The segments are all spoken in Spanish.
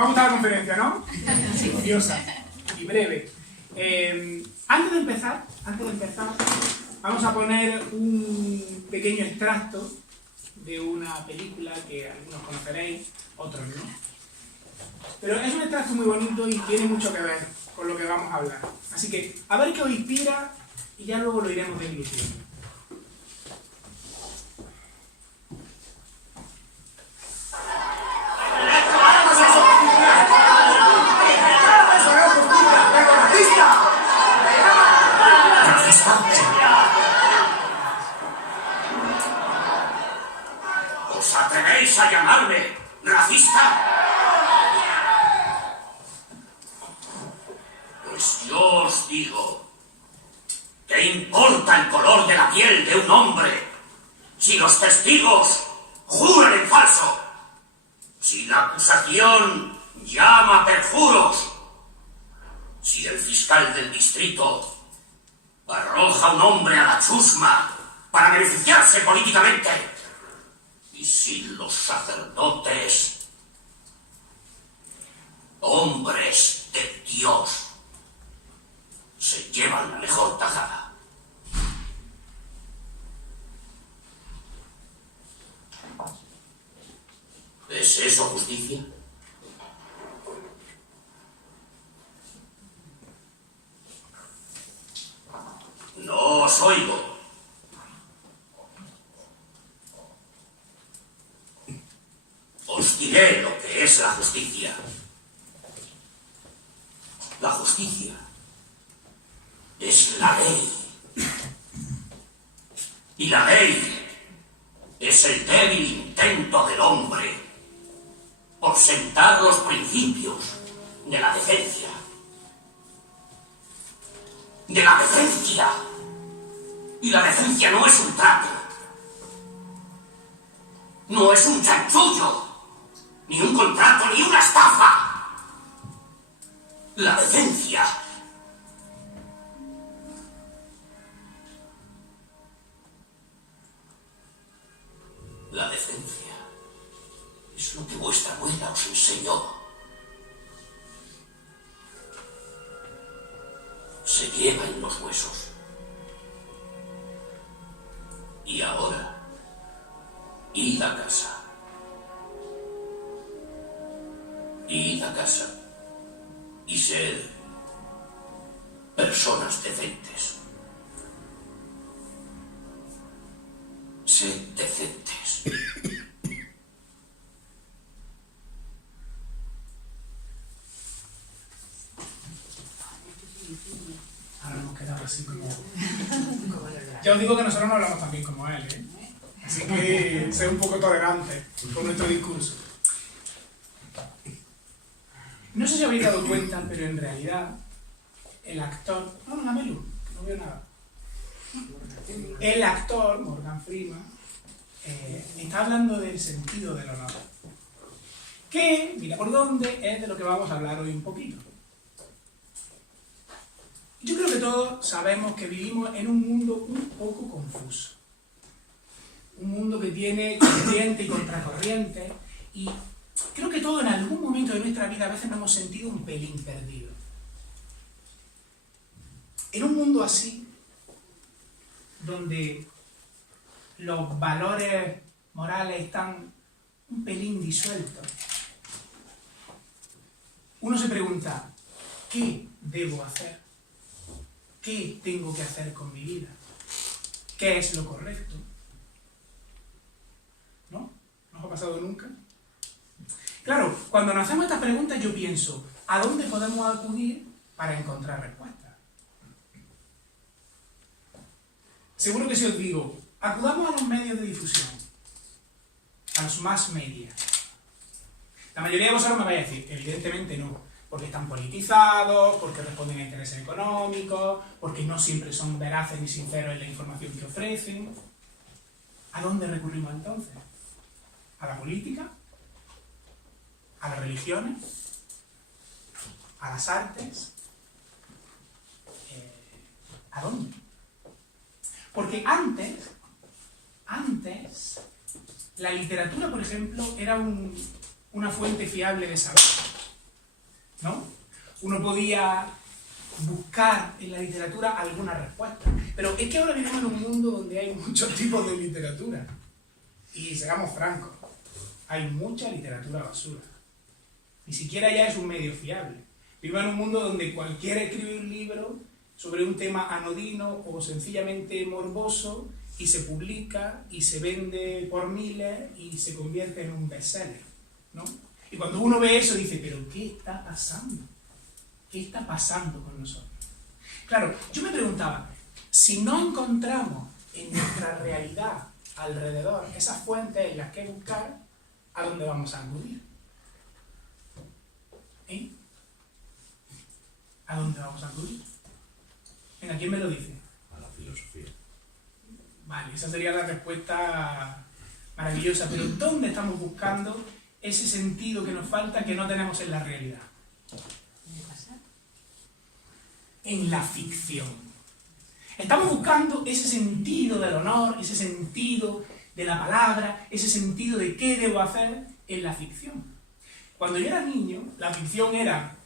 ha gustado la conferencia, ¿no? Curiosa y breve. Antes de empezar, vamos a poner un pequeño extracto de una película que algunos conoceréis, otros no. Pero es un extracto muy bonito y tiene mucho que ver con lo que vamos a hablar. Así que, a ver qué os inspira y ya luego lo iremos desglosando. ¿Os atrevéis a llamarme racista? Pues yo os digo, ¿qué importa el color de la piel de un hombre si los testigos juran en falso? Si la acusación llama perjuros, si el fiscal del distrito arroja a un hombre a la chusma para beneficiarse políticamente, y si los sacerdotes, hombres de Dios, se llevan la mejor tajada. ¿Es eso justicia? No os oigo. Os diré lo que es la justicia. La justicia es la ley. Y la ley es el débil intento del hombre por sentar los principios de la decencia. De la decencia. Y la decencia no es un trato. No es un chanchullo. Ni un contrato, ni una estafa. La decencia es lo que vuestra abuela os enseñó. Se lleva en los huesos. Y ahora, id a casa. Id a casa y sed personas decentes. Sed decentes. Ahora hemos quedado así como... Ya os digo que nosotros no hablamos tan bien como él, ¿eh? Así que sé un poco tolerante con nuestro discurso. No sé si habéis dado cuenta, pero en realidad el actor... No, la Melu, que no veo nada. El actor, Morgan Freeman, está hablando del sentido del honor. Que, mira por dónde, es de lo que vamos a hablar hoy un poquito. Yo creo que todos sabemos que vivimos en un mundo un poco confuso. Un mundo que tiene corriente y contracorriente, y creo que todos en algún momento de nuestra vida a veces nos hemos sentido un pelín perdidos. En un mundo así, donde los valores morales están un pelín disueltos, uno se pregunta, ¿qué debo hacer? ¿Qué tengo que hacer con mi vida? ¿Qué es lo correcto? ¿No? ¿No os ha pasado nunca? Claro, cuando nos hacemos estas preguntas yo pienso, ¿a dónde podemos acudir para encontrar respuestas? Seguro que si os digo, acudamos a los medios de difusión, a los mass media. La mayoría de vosotros me vais a decir, evidentemente no, porque están politizados, porque responden a intereses económicos, porque no siempre son veraces ni sinceros en la información que ofrecen. ¿A dónde recurrimos entonces? ¿A la política? ¿A las religiones? ¿A las artes? ¿A dónde? Porque antes, la literatura, por ejemplo, era una fuente fiable de saber. ¿no? Uno podía buscar en la literatura alguna respuesta. Pero es que ahora vivimos en un mundo donde hay muchos tipos de literatura. Y seamos francos, hay mucha literatura basura. Ni siquiera ya es un medio fiable. Vivimos en un mundo donde cualquiera escribe un libro sobre un tema anodino o sencillamente morboso y se publica y se vende por miles y se convierte en un bestseller, ¿no? Y cuando uno ve eso dice, ¿pero qué está pasando? ¿Qué está pasando con nosotros? Claro, yo me preguntaba, si no encontramos en nuestra realidad alrededor esas fuentes en las que buscar, ¿a dónde vamos a acudir? ¿Eh? ¿A dónde vamos a acudir? Venga, ¿quién me lo dice? A la filosofía. Vale, esa sería la respuesta maravillosa, pero ¿dónde estamos buscando ese sentido que nos falta que no tenemos en la realidad? En la ficción. Estamos buscando ese sentido del honor, ese sentido de la palabra, ese sentido de qué debo hacer en la ficción. Cuando yo era niño, la ficción era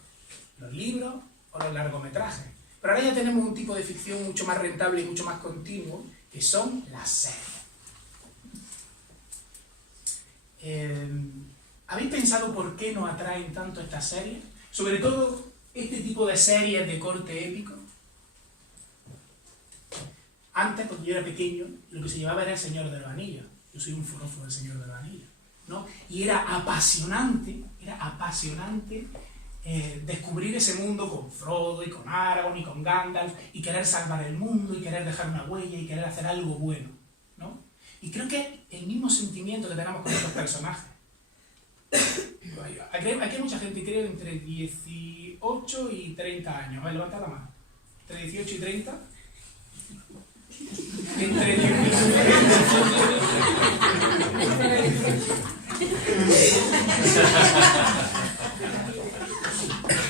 los libros o los largometrajes. Pero ahora ya tenemos un tipo de ficción mucho más rentable y mucho más continuo, que son las series. ¿Habéis pensado por qué nos atraen tanto estas series? Sobre todo este tipo de series de corte épico. Antes, cuando yo era pequeño, lo que se llevaba era El Señor de los Anillos. Yo soy un forofo del Señor de los Anillos, ¿no? Y era apasionante descubrir ese mundo con Frodo y con Aragorn y con Gandalf y querer salvar el mundo y querer dejar una huella y querer hacer algo bueno, ¿no? Y creo que es el mismo sentimiento que tenemos con estos personajes. Aquí hay mucha gente, creo, entre 18 y 30 años. Vale, levanta la mano. Entre 18 y 30. Entre 18 y 30.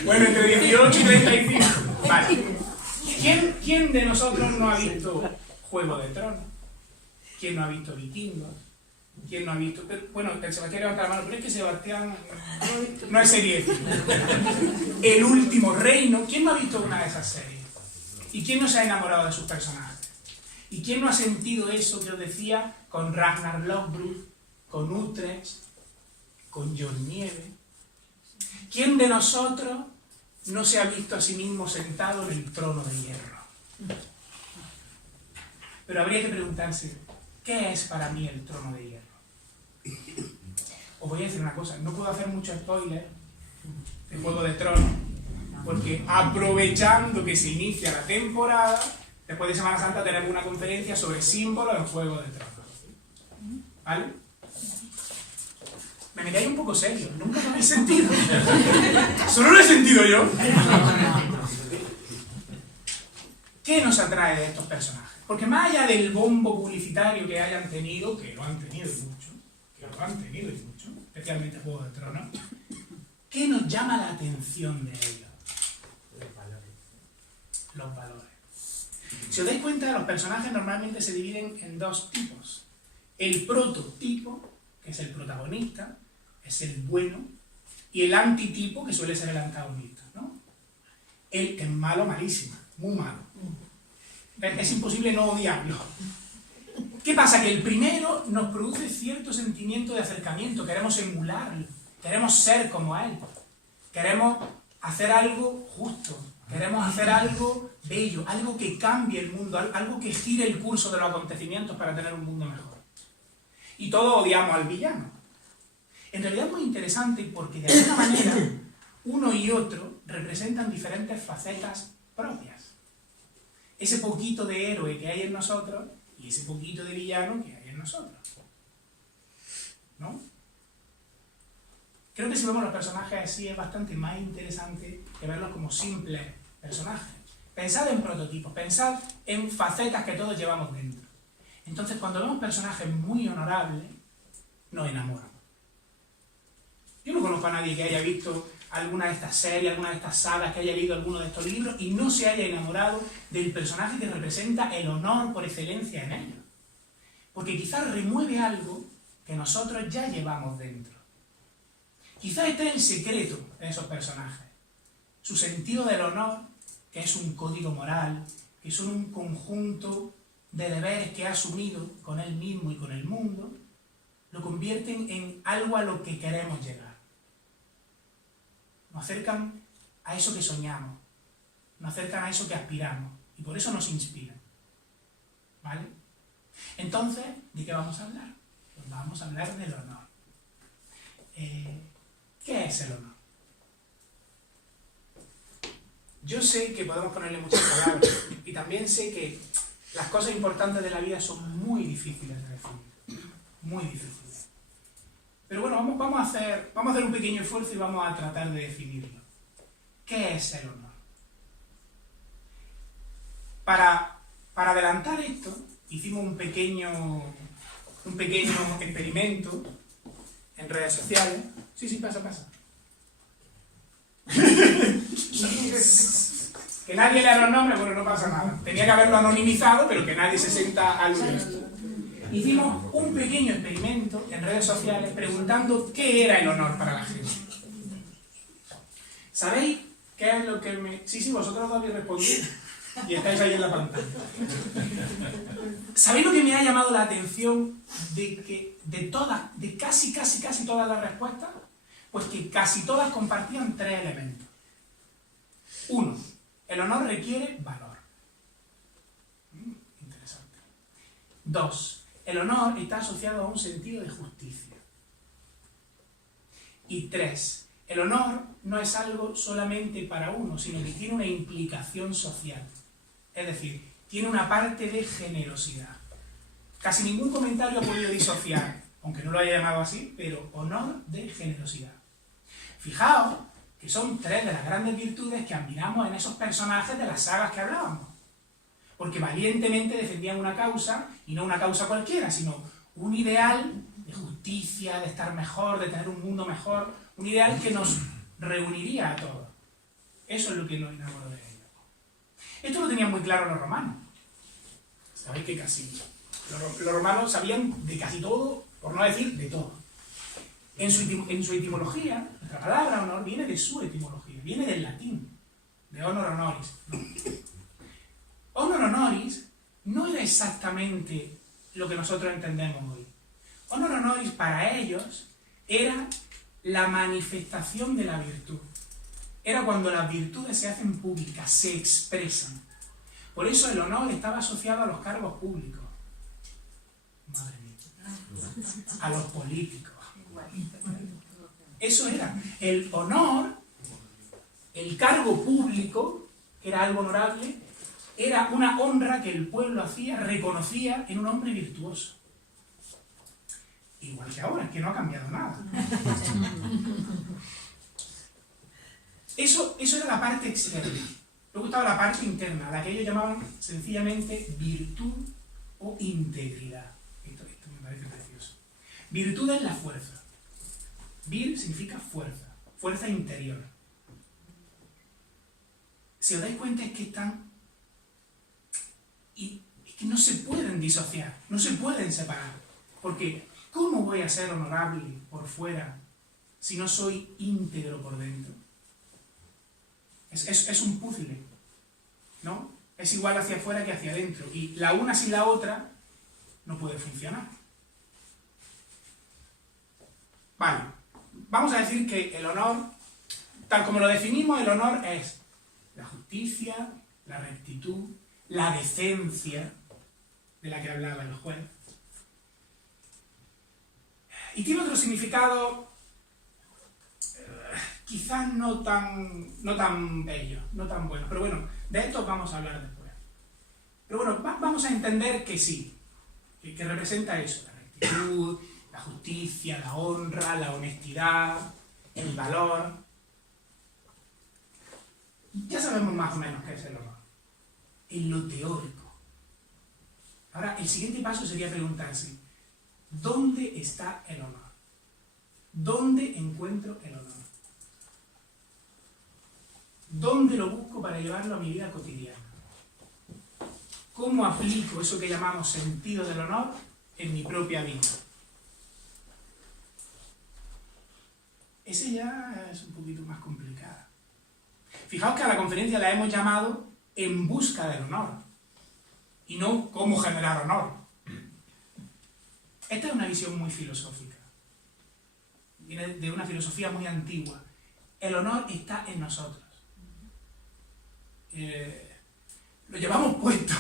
Bueno, entre 18 y 35. Vale. ¿Quién de nosotros no ha visto Juego de Tronos? ¿Quién no ha visto Vikingos? ¿Quién no ha visto? Bueno, el Sebastián levanta la mano, pero es que Sebastián no es serie. El Último Reino. ¿Quién no ha visto una de esas series? ¿Y quién no se ha enamorado de sus personajes? ¿Y quién no ha sentido eso que os decía con Ragnar Lothbrok, con Utrecht, con Jon Nieve? ¿Quién de nosotros no se ha visto a sí mismo sentado en el trono de hierro? Pero habría que preguntarse, ¿qué es para mí el trono de hierro? Os voy a decir una cosa, no puedo hacer mucho spoiler de Juego de Tronos, porque aprovechando que se inicia la temporada, después de Semana Santa tenemos una conferencia sobre símbolos en Juego de Tronos. ¿Vale? Me miráis un poco serio, nunca lo habéis sentido. ¿Solo lo he sentido yo? ¿Qué nos atrae de estos personajes? Porque más allá del bombo publicitario que hayan tenido, que lo han tenido y mucho, especialmente Juego de Tronos, ¿qué nos llama la atención de ellos? Los valores. Si os dais cuenta, los personajes normalmente se dividen en dos tipos. El prototipo, que es el protagonista, es el bueno, y el antitipo, que suele ser el antagonista, ¿no? El malo, malísimo, muy malo. Es imposible no odiarlo. ¿Qué pasa? Que el primero nos produce cierto sentimiento de acercamiento, queremos emularlo, queremos ser como él, queremos hacer algo justo, queremos hacer algo bello, algo que cambie el mundo, algo que gire el curso de los acontecimientos para tener un mundo mejor. Y todos odiamos al villano. En realidad es muy interesante porque de alguna manera uno y otro representan diferentes facetas propias. Ese poquito de héroe que hay en nosotros y ese poquito de villano que hay en nosotros. ¿No? Creo que si vemos los personajes así es bastante más interesante que verlos como simples personajes. Pensad en prototipos, pensad en facetas que todos llevamos dentro. Entonces, cuando vemos personajes muy honorables, nos enamoramos. Yo no conozco a nadie que haya visto alguna de estas series, alguna de estas sagas, que haya leído alguno de estos libros y no se haya enamorado del personaje que representa el honor por excelencia en ellos. Porque quizás remueve algo que nosotros ya llevamos dentro. Quizás esté el secreto en esos personajes. su sentido del honor, que es un código moral, que son un conjunto de deberes que ha asumido con él mismo y con el mundo, lo convierten en algo a lo que queremos llegar. Nos acercan a eso que soñamos, nos acercan a eso que aspiramos, y por eso nos inspiran. ¿Vale? Entonces, ¿de qué vamos a hablar? Pues vamos a hablar del honor. ¿Qué es el honor? Yo sé que podemos ponerle muchas palabras, y también sé que las cosas importantes de la vida son muy difíciles de definir, muy difíciles. Pero bueno, vamos a hacer un pequeño esfuerzo y vamos a tratar de definirlo. ¿Qué es el honor? Para adelantar esto, hicimos un pequeño experimento en redes sociales. Sí, pasa. Que nadie lea los nombres, bueno, no pasa nada. Tenía que haberlo anonimizado, pero que nadie se sienta al oír. Hicimos un pequeño experimento en redes sociales preguntando qué era el honor para la gente. ¿Sabéis qué es lo que me...? Sí, vosotros dos habéis respondido. Y estáis ahí en la pantalla. ¿Sabéis lo que me ha llamado la atención de casi todas las respuestas? Pues que casi todas compartían 3 elementos. 1. El honor requiere valor. Interesante. 2. El honor está asociado a un sentido de justicia. Y 3. El honor no es algo solamente para uno, sino que tiene una implicación social. Es decir, tiene una parte de generosidad. Casi ningún comentario ha podido disociar, aunque no lo haya llamado así, pero honor de generosidad. Fijaos que son 3 de las grandes virtudes que admiramos en esos personajes de las sagas que hablábamos. Porque valientemente defendían una causa, y no una causa cualquiera, sino un ideal de justicia, de estar mejor, de tener un mundo mejor, un ideal que nos reuniría a todos. Eso es lo que nos enamoró de ellos. Esto lo tenían muy claro los romanos. Sabéis que casi los romanos sabían de casi todo, por no decir de todo. En su etimología, nuestra palabra honor viene de su etimología, viene del latín, de honor honoris. Honor honoris no era exactamente lo que nosotros entendemos hoy. Honor honoris para ellos era la manifestación de la virtud. Era cuando las virtudes se hacen públicas, se expresan. Por eso el honor estaba asociado a los cargos públicos. Madre mía. A los políticos. Eso era. El honor, el cargo público, que era algo honorable, era una honra que el pueblo hacía, reconocía en un hombre virtuoso. Igual que ahora, que no ha cambiado nada. Eso era la parte externa. Luego estaba la parte interna, la que ellos llamaban sencillamente virtud o integridad. Esto me parece precioso. Virtud es la fuerza. Vir significa fuerza, fuerza interior. Si os dais cuenta es que están... Y es que no se pueden disociar, no se pueden separar. Porque, ¿cómo voy a ser honorable por fuera si no soy íntegro por dentro? Es un puzzle, ¿no? Es igual hacia afuera que hacia adentro. Y la una sin la otra no puede funcionar. Vale, vamos a decir que el honor, tal como lo definimos, el honor es la justicia, la rectitud, la decencia, de la que hablaba el juez. Y tiene otro significado, quizás no tan bello, no tan bueno. Pero bueno, de esto vamos a hablar después. Pero bueno, vamos a entender que sí, que representa eso, la rectitud, la justicia, la honra, la honestidad, el valor. Ya sabemos más o menos qué es el honor. En lo teórico. Ahora, el siguiente paso sería preguntarse, ¿dónde está el honor? ¿Dónde encuentro el honor? ¿Dónde lo busco para llevarlo a mi vida cotidiana? ¿Cómo aplico eso que llamamos sentido del honor en mi propia vida? Ese ya es un poquito más complicado. Fijaos que a la conferencia la hemos llamado En busca del honor, y no Cómo generar honor. Esta es una visión muy filosófica. Viene de una filosofía muy antigua. El honor está en nosotros. Lo llevamos puesto,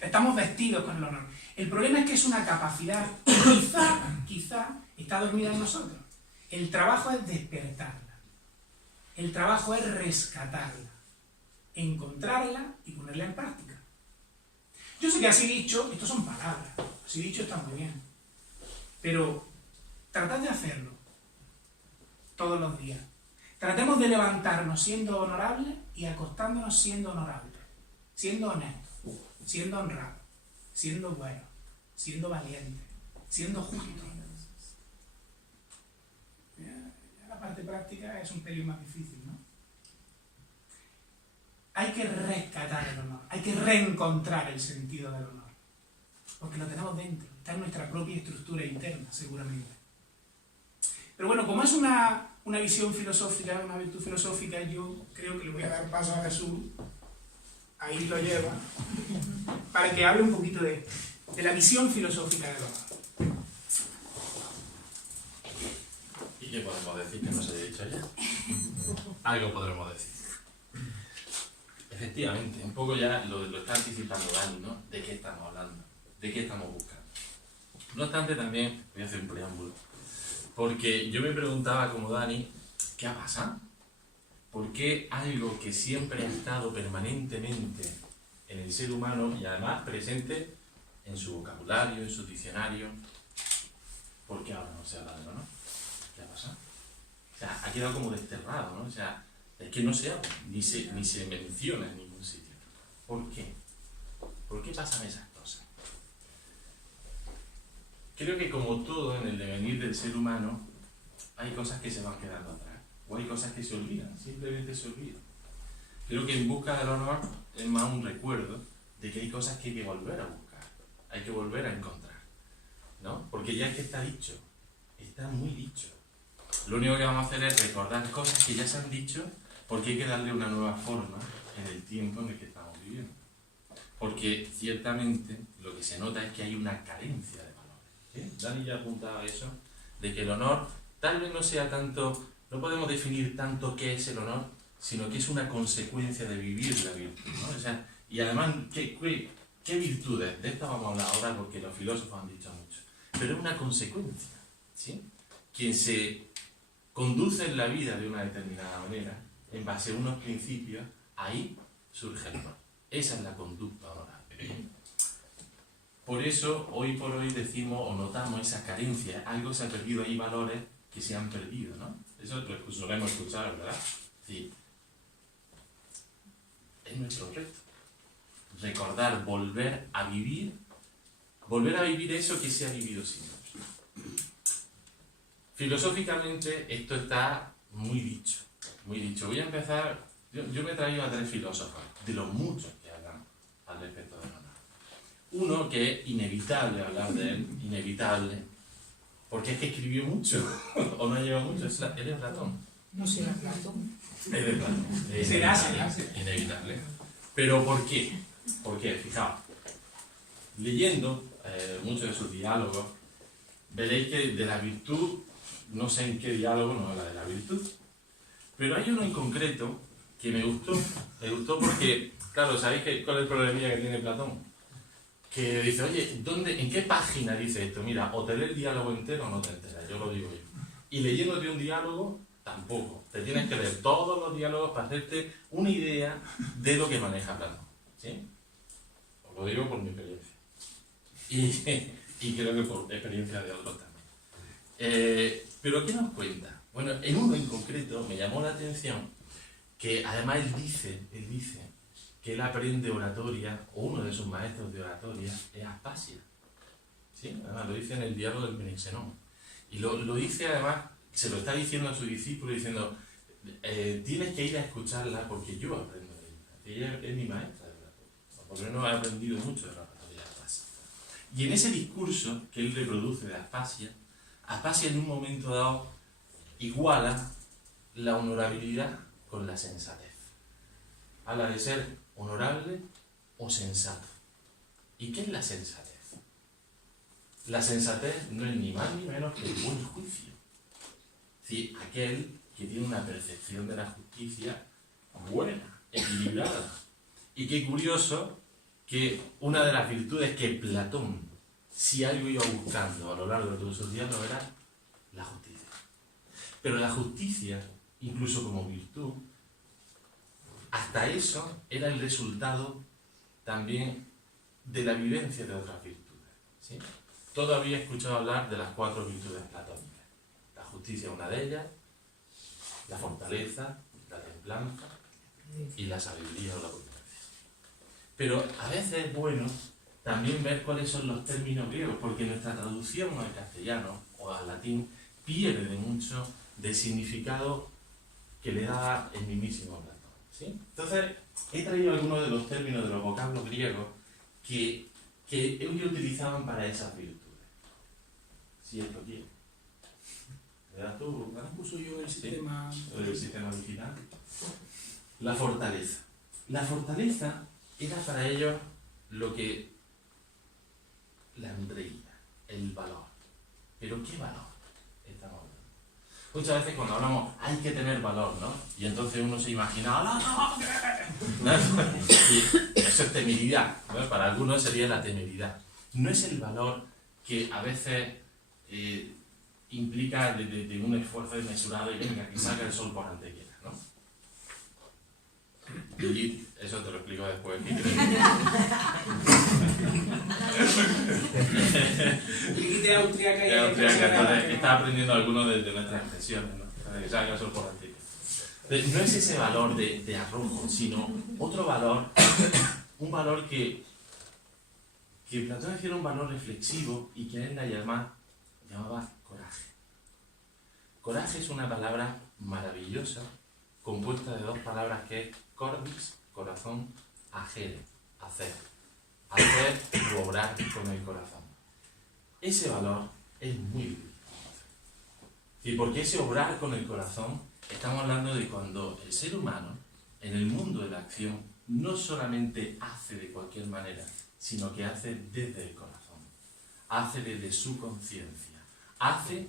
estamos vestidos con el honor. El problema es que es una capacidad que quizá está dormida en nosotros. El trabajo es despertarla. El trabajo es rescatarla, encontrarla y ponerla en práctica. Yo sé que así dicho, esto son palabras, así dicho está muy bien, pero tratad de hacerlo todos los días. Tratemos de levantarnos siendo honorables y acostándonos siendo honorables, siendo honestos, siendo honrados, siendo buenos, siendo valientes, siendo justos. Ya la parte práctica es un pelín más difícil, ¿no? Hay que rescatar el honor, hay que reencontrar el sentido del honor, porque lo tenemos dentro, está en nuestra propia estructura interna, seguramente. Pero bueno, como es una visión filosófica, una virtud filosófica, yo creo que le voy a dar paso a Jesús, ahí lo lleva, para que hable un poquito de la visión filosófica del honor. ¿Y qué podemos decir que no se haya dicho ya? Algo podremos decir. Efectivamente, un poco ya lo está anticipando Dani, ¿no? ¿De qué estamos hablando? ¿De qué estamos buscando? No obstante, también voy a hacer un preámbulo. Porque yo me preguntaba como Dani, ¿qué ha pasado? ¿Por qué algo que siempre ha estado permanentemente en el ser humano y además presente en su vocabulario, en su diccionario, ¿por qué ahora no se habla del honor? ¿Qué ha pasado? O sea, ha quedado como desterrado, ¿no? O sea, es que no se habla, ni se menciona en ningún sitio. ¿Por qué? ¿Por qué pasan esas cosas? Creo que como todo en el devenir del ser humano, hay cosas que se van quedando atrás, o hay cosas que se olvidan, simplemente se olvidan. Creo que en busca del honor es más un recuerdo de que hay cosas que hay que volver a buscar, hay que volver a encontrar, ¿no? Porque ya es que está dicho, está muy dicho. Lo único que vamos a hacer es recordar cosas que ya se han dicho, porque hay que darle una nueva forma en el tiempo en el que estamos viviendo. Porque ciertamente lo que se nota es que hay una carencia de valores. ¿Sí? Dani ya apuntaba a eso, de que el honor tal vez no sea tanto, no podemos definir tanto qué es el honor, sino que es una consecuencia de vivir la virtud, ¿no? O sea, y además, ¿qué virtudes? De esto vamos a hablar ahora porque los filósofos han dicho mucho. Pero es una consecuencia, ¿sí? Quien se conduce en la vida de una determinada manera, en base a unos principios, ahí surge el honor. Esa es la conducta honorable. Por eso, hoy por hoy decimos o notamos esa carencia, algo se ha perdido, hay valores que se han perdido, ¿no? Eso lo solemos escuchar, ¿verdad? Sí. Es nuestro reto. Recordar, volver a vivir eso que se ha vivido siempre. Filosóficamente, esto está muy dicho, muy dicho. Voy a empezar, yo me he traído a 3 filósofos, de los muchos que hablan al respecto del honor. Uno que es inevitable hablar de él, inevitable, porque es que escribió mucho, o no ha llevado mucho, él es Platón. No será Platón. Es de Platón. Será. Inevitable. ¿Pero por qué? Porque, fijaos, leyendo muchos de sus diálogos, veréis que de la virtud, no sé en qué diálogo no habla de la virtud, pero hay uno en concreto que me gustó porque, claro, ¿sabéis cuál es el problemilla que tiene Platón? Que dice, oye, ¿en qué página dice esto? Mira, o te lee el diálogo entero o no te enteras, yo lo digo yo. Y leyéndote un diálogo, tampoco. Te tienes que leer todos los diálogos para hacerte una idea de lo que maneja Platón. ¿Sí? Os lo digo por mi experiencia. Y creo que por experiencia de otros también. Pero ¿qué nos cuenta? Bueno, en uno en concreto me llamó la atención que además él dice que él aprende oratoria, o uno de sus maestros de oratoria es Aspasia. ¿Sí? Además lo dice en el diálogo del Menexenón. Y lo dice además, se lo está diciendo a su discípulo diciendo, tienes que ir a escucharla porque yo aprendo de ella. Ella es mi maestra de oratoria. Por lo menos he aprendido mucho de la oratoria de Aspasia. Y en ese discurso que él reproduce de Aspasia en un momento dado iguala la honorabilidad con la sensatez. habla de ser honorable o sensato. ¿Y qué es la sensatez? La sensatez no es ni más ni menos que el buen juicio. Es decir, aquel que tiene una percepción de la justicia buena, equilibrada. Y qué curioso que una de las virtudes que Platón, si algo iba buscando a lo largo de todos sus días, no era la justicia. Pero la justicia, incluso como virtud, hasta eso era el resultado también de la vivencia de otras virtudes. ¿Sí? Todavía he escuchado hablar de las 4 virtudes platónicas. La justicia es una de ellas, la fortaleza, la templanza y la sabiduría o la prudencia. Pero a veces es bueno también ver cuáles son los términos griegos, porque nuestra traducción al castellano o al latín pierde mucho del significado que le da el mismísimo Platón. ¿Sí? Entonces, he traído algunos de los términos de los vocablos griegos que ellos utilizaban para esas virtudes. Si esto quiere. ¿Le das tú? ¿no? Uso yo el sistema... El sistema original. La fortaleza. La fortaleza era para ellos lo que la entrega, el valor. ¿Pero qué valor estamos hablando? Muchas veces cuando hablamos hay que tener valor, ¿no? Y entonces uno se imagina, ¡no! Y eso es temeridad, ¿no? Para algunos sería la temeridad. No es el valor que a veces implica de un esfuerzo desmesurado y venga, que salga el sol por antequera, ¿no? Y eso te lo explico después. Austriaca y entonces está aprendiendo algunos de nuestras expresiones, ¿no? Para que salga el sol por antequera. No es ese valor de arrojo, sino otro valor, un valor que Platón decía un valor reflexivo y que él la llamaba coraje. Coraje es una palabra maravillosa, compuesta de 2 palabras que es cordis, corazón, agere, hacer. Hacer u obrar con el corazón. Ese valor es muy difícil. Y porque ese obrar con el corazón, estamos hablando de cuando el ser humano, en el mundo de la acción, no solamente hace de cualquier manera, sino que hace desde el corazón. Hace desde su conciencia. Hace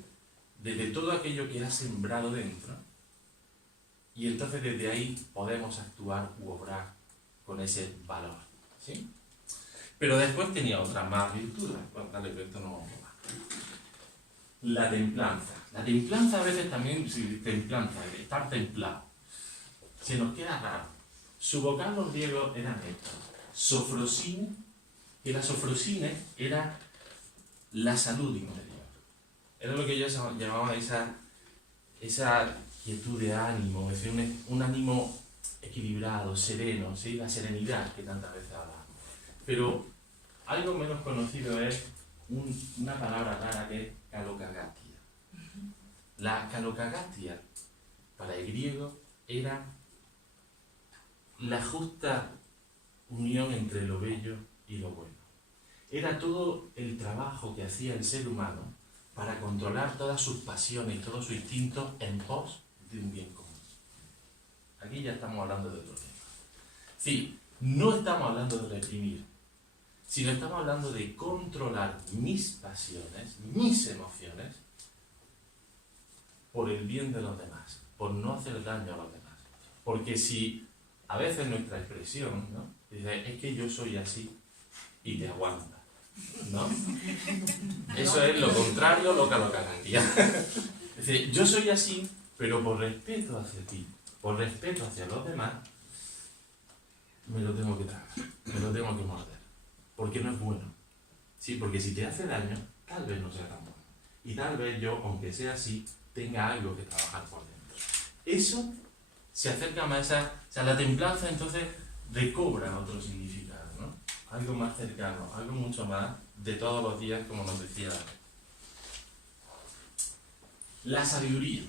desde todo aquello que ha sembrado dentro. Y entonces desde ahí podemos actuar u obrar con ese valor. ¿Sí? Pero después tenía otras más virtudes. Bueno, dale, que esto no va. La templanza. La templanza a veces también, templanza, estar templado. Se nos queda raro. Su vocablo griego era estos. Sofrosine, que la sofrosine era la salud interior. Era lo que ellos llamaban esa quietud de ánimo, es decir, un ánimo equilibrado, sereno, ¿sí? La serenidad que tantas veces hablamos. Pero algo menos conocido es una palabra rara que es kalokagatia. La kalokagatia, para el griego, era la justa unión entre lo bello y lo bueno. Era todo el trabajo que hacía el ser humano para controlar todas sus pasiones y todos sus instintos en pos de un bien común. Aquí ya estamos hablando de otro tema. Sí, no estamos hablando de reprimir, sino estamos hablando de controlar mis pasiones, mis emociones, por el bien de los demás, por no hacer daño a los demás. Porque si a veces nuestra expresión, ¿no? Dice, es que yo soy así y te aguanta, ¿no? Eso es lo contrario a lo que lo garantía. Es decir, yo soy así, pero por respeto hacia ti, por respeto hacia los demás, me lo tengo que tragar, me lo tengo que morder. Porque no es bueno. Sí, porque si te hace daño, tal vez no sea tan bueno. Y tal vez yo, aunque sea así, tenga algo que trabajar por dentro. Eso se acerca más a... O sea, la templanza entonces recobra otro significado, ¿no? Algo más cercano, algo mucho más de todos los días, como nos decía David. La sabiduría.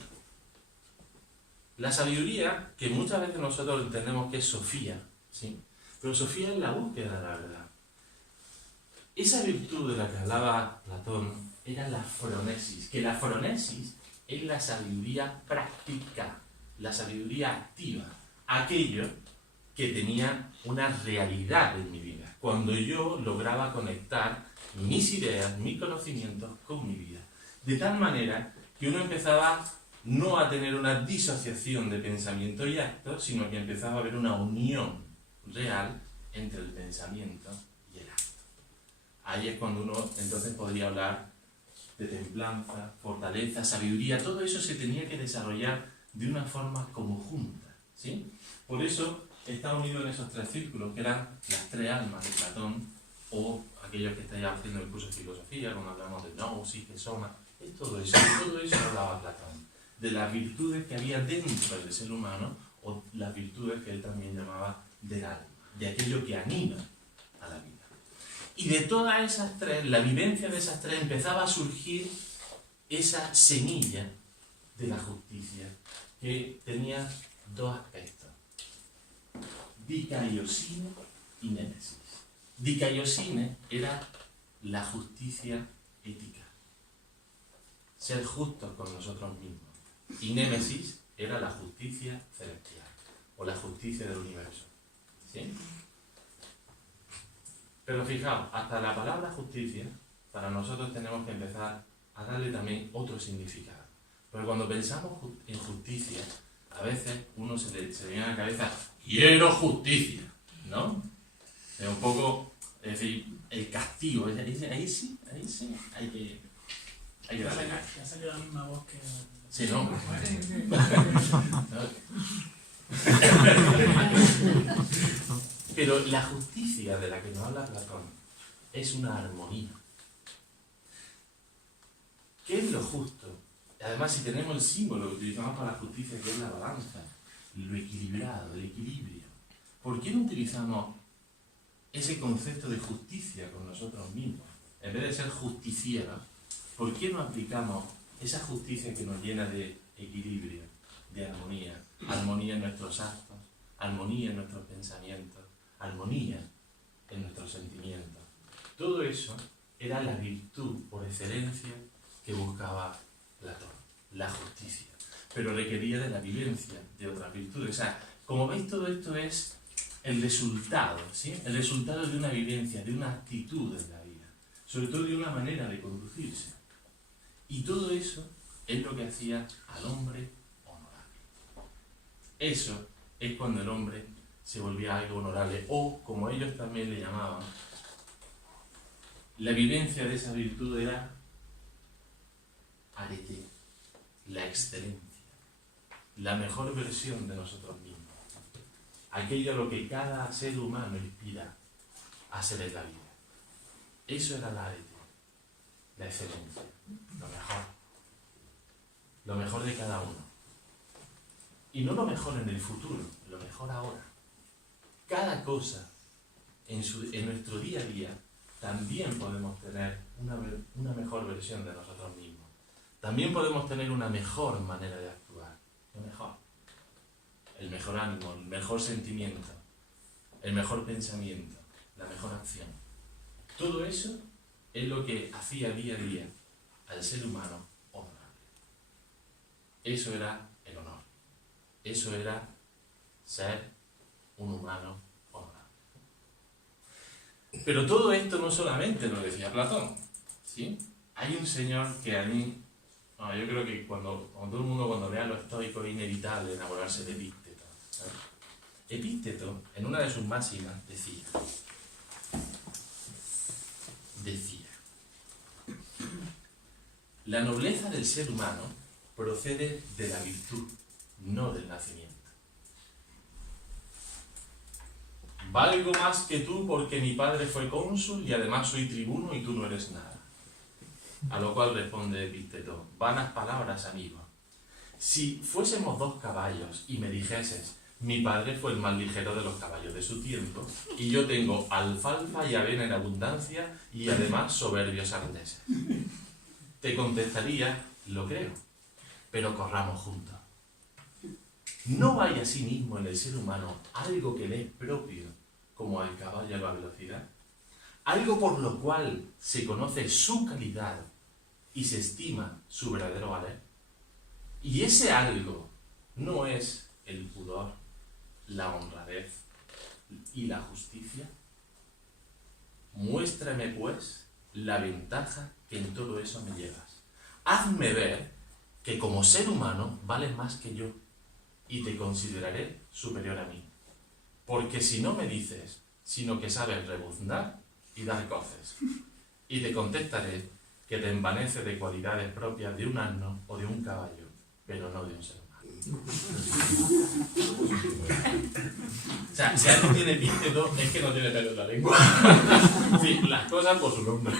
La sabiduría, que muchas veces nosotros entendemos que es Sofía, ¿sí? Pero Sofía es la búsqueda de la verdad. Esa virtud de la que hablaba Platón era la fronesis, que la fronesis es la sabiduría práctica, la sabiduría activa, aquello que tenía una realidad en mi vida, cuando yo lograba conectar mis ideas, mis conocimientos con mi vida. De tal manera que uno empezaba no a tener una disociación de pensamiento y acto, sino que empezaba a haber una unión real entre el pensamiento y el acto. Ahí es cuando uno entonces podría hablar de templanza, fortaleza, sabiduría. Todo eso se tenía que desarrollar de una forma conjunta, ¿sí? Por eso está unido en esos tres círculos, que eran las tres almas de Platón, o aquellos que estáis haciendo el curso de filosofía, cuando hablamos de gnosis, de soma, es todo eso hablaba Platón, de las virtudes que había dentro del ser humano, o las virtudes que él también llamaba del alma, de aquello que anima a la vida. Y de todas esas tres, la vivencia de esas tres, empezaba a surgir esa semilla de la justicia, que tenía dos aspectos: dikaiosine y némesis. Dikaiosine era la justicia ética, ser justos con nosotros mismos, y némesis era la justicia celestial, o la justicia del universo, ¿sí? Pero fijaos, hasta la palabra justicia, para nosotros tenemos que empezar a darle también otro significado. Pero cuando pensamos en justicia, a veces uno se le viene a la cabeza: quiero justicia, ¿no? Es un poco, es decir, el castigo. Ahí sí, hay que darle caña. Ya salió la misma voz que... Sí, ¿no? Pero la justicia de la que nos habla Platón es una armonía. ¿Qué es lo justo? Además, si tenemos el símbolo que utilizamos para la justicia, que es la balanza, lo equilibrado, el equilibrio, ¿por qué no utilizamos ese concepto de justicia con nosotros mismos? En vez de ser justicieros, ¿por qué no aplicamos esa justicia que nos llena de equilibrio, de armonía? Armonía en nuestros actos, armonía en nuestros pensamientos, armonía en nuestros sentimientos. Todo eso era la virtud por excelencia que buscaba Platón, la justicia. Pero requería de la vivencia de otras virtudes. O sea, como veis, todo esto es el resultado, ¿sí? El resultado de una vivencia, de una actitud en la vida, sobre todo de una manera de conducirse. Y todo eso es lo que hacía al hombre honorable. Eso es cuando el hombre se volvía algo honorable, o como ellos también le llamaban, la vivencia de esa virtud era arete, la excelencia, la mejor versión de nosotros mismos, aquello a lo que cada ser humano inspira a ser en la vida. Eso era la arete, la excelencia, lo mejor de cada uno. Y no lo mejor en el futuro, lo mejor ahora. Cada cosa en nuestro día a día también podemos tener una mejor versión de nosotros mismos. También podemos tener una mejor manera de actuar, lo mejor. El mejor ánimo, el mejor sentimiento, el mejor pensamiento, la mejor acción. Todo eso es lo que hacía día a día al ser humano honorable. Eso era el honor. Eso era ser un humano honorable. Pero todo esto no solamente lo decía Platón, ¿sí? Hay un señor que a mí, yo creo que cuando todo el mundo cuando lea a los estoicos es inevitable enamorarse de Epícteto, ¿sabes? Epícteto, en una de sus máximas, decía, la nobleza del ser humano procede de la virtud, no del nacimiento. Valgo más que tú porque mi padre fue cónsul y además soy tribuno y tú no eres nada. A lo cual responde Epícteto, vanas palabras, amigo. Si fuésemos 2 caballos y me dijeses, mi padre fue el más ligero de los caballos de su tiempo, y yo tengo alfalfa y avena en abundancia y además soberbios arneses, te contestaría, lo creo, pero corramos juntos. ¿No hay asimismo en el ser humano algo que le es propio, como al caballo a la velocidad? Algo por lo cual se conoce su calidad y se estima su verdadero valer. Y ese algo no es el pudor, la honradez y la justicia? Muéstrame, pues, la ventaja que en todo eso me llevas. Hazme ver que como ser humano vales más que yo y te consideraré superior a mí. Porque si no me dices, sino que sabes rebuznar y dar coces, y te contestaré que te envanece de cualidades propias de un asno o de un caballo, pero no de un ser humano. O sea, si algo tiene epíteto es que no tiene pelo en la lengua. Sí, las cosas por su nombre.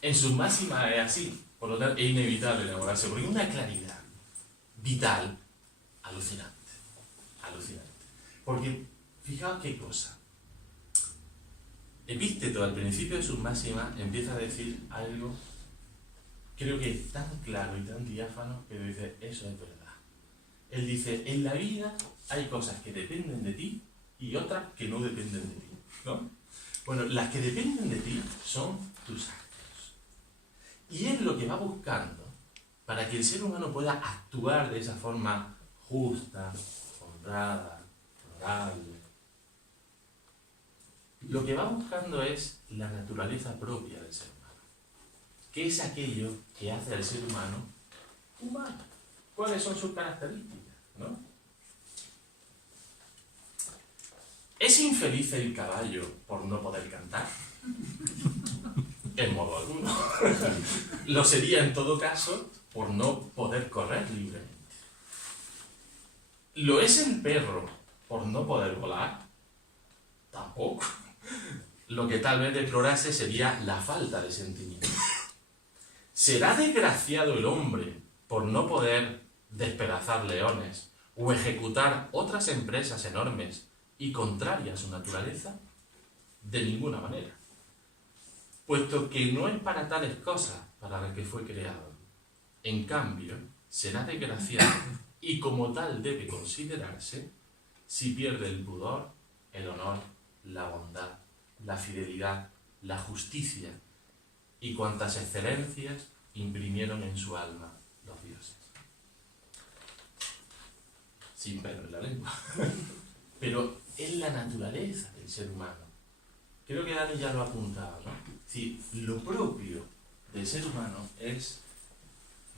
En su máxima es así, por lo tanto es inevitable elaborarse, porque es una claridad vital alucinante. Alucinante. Porque, fijaos qué cosa. Epícteto, al principio de sus máximas, empieza a decir algo, creo que es tan claro y tan diáfano, que dice, eso es verdad. Él dice, en la vida hay cosas que dependen de ti y otras que no dependen de ti, ¿no? Bueno, las que dependen de ti son tus actos. Y es lo que va buscando para que el ser humano pueda actuar de esa forma justa, honrada, honorable. Lo que va buscando es la naturaleza propia del ser humano, que es aquello que hace al ser humano humano. ¿Cuáles son sus características? ¿No? ¿Es infeliz el caballo por no poder cantar? En modo alguno. Lo sería en todo caso por no poder correr libremente. ¿Lo es el perro por no poder volar? Tampoco. Lo que tal vez deplorase sería la falta de sentimiento. ¿Será desgraciado el hombre por no poder despedazar leones o ejecutar otras empresas enormes y contrarias a su naturaleza? De ninguna manera, puesto que no es para tales cosas para las que fue creado. En cambio, será desgraciado y como tal debe considerarse si pierde el pudor, el honor, la bondad, la fidelidad, la justicia y cuantas excelencias imprimieron en su alma los dioses. Sin pelo en la lengua. Pero es la naturaleza del ser humano. Creo que Dani ya lo ha apuntado, ¿no? Sí, lo propio del ser humano es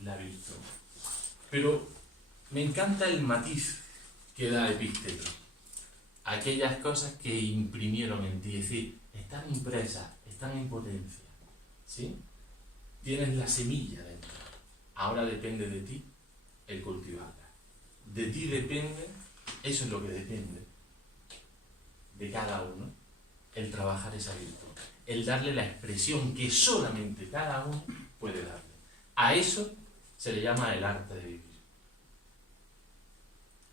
la virtud. Pero me encanta el matiz que da Epícteto. Aquellas cosas que imprimieron en ti, es decir, están impresas, están en potencia, ¿sí? Tienes la semilla dentro. Ahora depende de ti el cultivarla. De ti depende, eso es lo que depende de cada uno, el trabajar esa virtud, el darle la expresión que solamente cada uno puede darle. A eso se le llama el arte de vivir.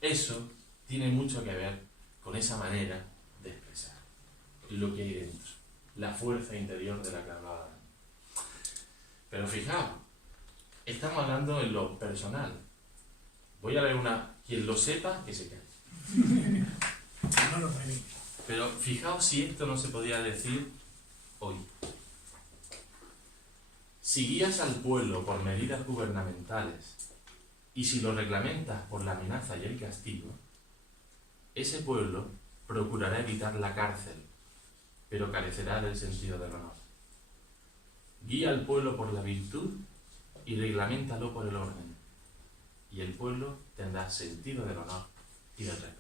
Eso tiene mucho que ver con esa manera de expresar lo que hay dentro, la fuerza interior de la que hablaba. Pero fijaos, estamos hablando en lo personal. Voy a leer una, quien lo sepa, que se calle. No lo sabéis. Pero fijaos si esto no se podía decir hoy. Si guías al pueblo por medidas gubernamentales y si lo reglamentas por la amenaza y el castigo, ese pueblo procurará evitar la cárcel, pero carecerá del sentido del honor. Guía al pueblo por la virtud y reglaméntalo por el orden, y el pueblo tendrá sentido del honor y del respeto.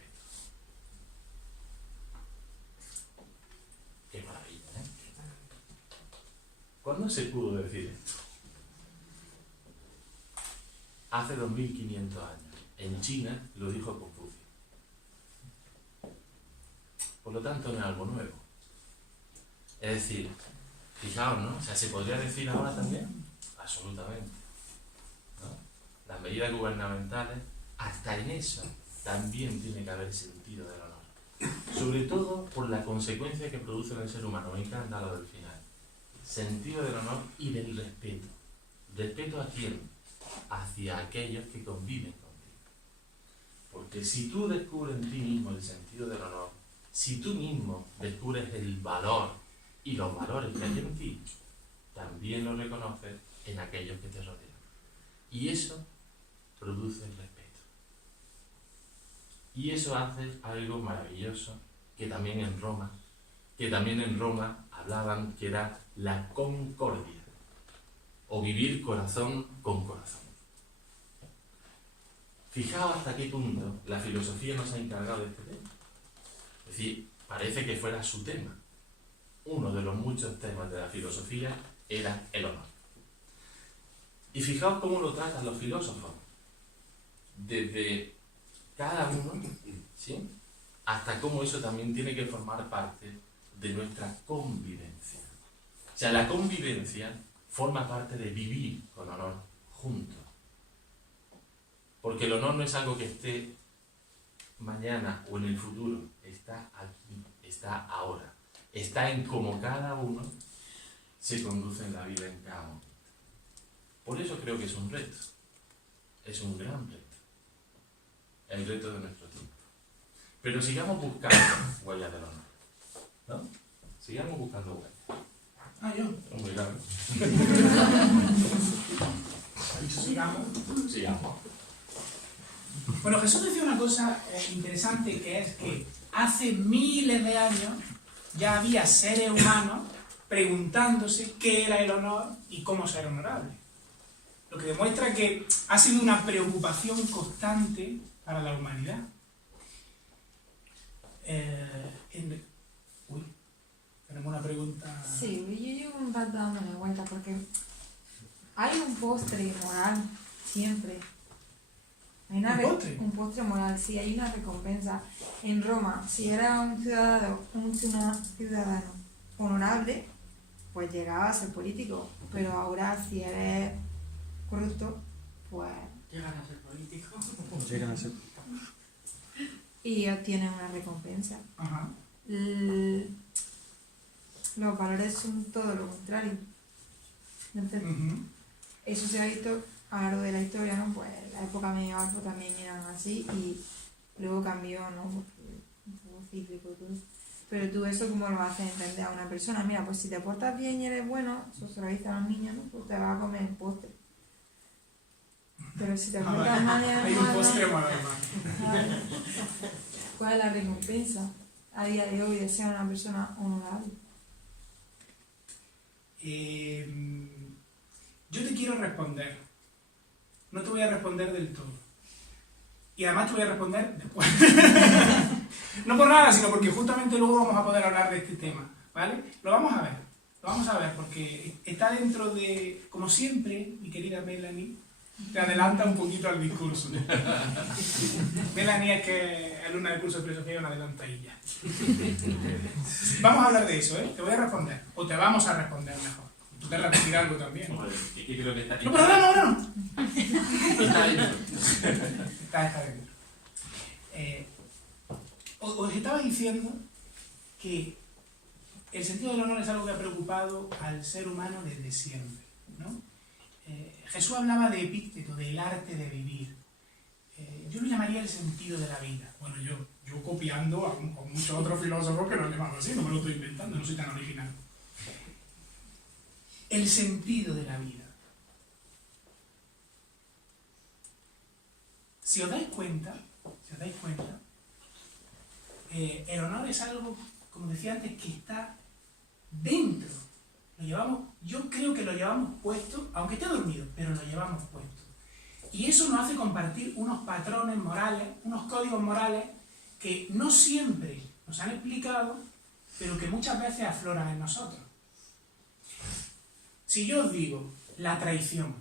Qué maravilla, ¿eh? ¿Cuándo se pudo decir esto? Hace 2500 años. En China lo dijo Confucio. Por lo tanto, no es algo nuevo. Es decir, fijaos, ¿no? O sea, ¿se podría decir ahora también? Absolutamente. ¿No? Las medidas gubernamentales, hasta en eso, también tiene que haber sentido del honor. Sobre todo por la consecuencia que produce en el ser humano. Me encanta lo del final. Sentido del honor y del respeto. ¿Respeto a quién? Hacia aquellos que conviven contigo. Porque si tú descubres en ti mismo el sentido del honor, si tú mismo descubres el valor y los valores que hay en ti, también lo reconoces en aquellos que te rodean. Y eso produce el respeto. Y eso hace algo maravilloso que también en Roma hablaban que era la concordia, o vivir corazón con corazón. Fijaos hasta qué punto la filosofía nos ha encargado de este tema. Es decir, parece que fuera su tema. Uno de los muchos temas de la filosofía era el honor. Y fijaos cómo lo tratan los filósofos. Desde cada uno, ¿sí?, hasta cómo eso también tiene que formar parte de nuestra convivencia. O sea, la convivencia forma parte de vivir con honor juntos. Porque el honor no es algo que esté mañana o en el futuro, está aquí, está ahora. Está en cómo cada uno se conduce en la vida en cada momento. Por eso creo que es un reto. Es un gran reto. El reto de nuestro tiempo. Pero sigamos buscando huellas del honor, ¿no? Sigamos buscando huellas. Ah, yo. Muy claro. Sigamos. Sigamos. Bueno, Jesús decía una cosa interesante, que es que hace miles de años ya había seres humanos preguntándose qué era el honor y cómo ser honorable. Lo que demuestra que ha sido una preocupación constante para la humanidad. Uy, tenemos una pregunta. Sí, yo llevo un rato dándole vuelta porque hay un postre moral siempre. Hay un postre moral, sí, hay una recompensa. En Roma, si era un ciudadano honorable, pues llegaba a ser político. Pero ahora, si eres corrupto, pues Llegan a ser políticos. Llegan a ser. y obtienes una recompensa. Ajá. Los valores son todo lo contrario. Entonces, eso se ha visto a lo largo de la historia, ¿no? Pues la época medieval pues, también eran así y luego cambió, ¿no? Porque un poco cíclico todo. Pero tú eso cómo lo haces entender a una persona. Mira, pues si te portas bien y eres bueno, eso se lo dice a los niños, ¿no? Pues te vas a comer el postre. Pero si te portas mal y eres Hay un malo, postre malo, además. ¿cuál es la recompensa a día de hoy de ser una persona honorable? Yo te quiero responder. No te voy a responder del todo. Y además te voy a responder después. No por nada, sino porque justamente luego vamos a poder hablar de este tema, ¿vale? Lo vamos a ver porque está dentro de, como siempre, mi querida Melanie, te adelanta un poquito al discurso. Melanie es que alumna del curso de filosofía y una adelantadilla. Vamos a hablar de eso, ¿eh? Te voy a responder, o te vamos a responder mejor. Tú te repetir algo también. Vale, es que creo que está... No, pero no. Está dentro. Está dentro. Os estaba diciendo que el sentido del honor es algo que ha preocupado al ser humano desde siempre, ¿no? Jesús hablaba de Epícteto, del arte de vivir. Yo lo llamaría el sentido de la vida. Bueno, yo copiando a muchos otros filósofos que lo han llamado así, no me lo estoy inventando, no soy tan original. El sentido de la vida. Si os dais cuenta, el honor es algo, como decía antes, que está dentro. Lo llevamos, yo creo que lo llevamos puesto, aunque esté dormido, pero lo llevamos puesto. Y eso nos hace compartir unos patrones morales, unos códigos morales que no siempre nos han explicado, pero que muchas veces afloran en nosotros. Si yo os digo la traición,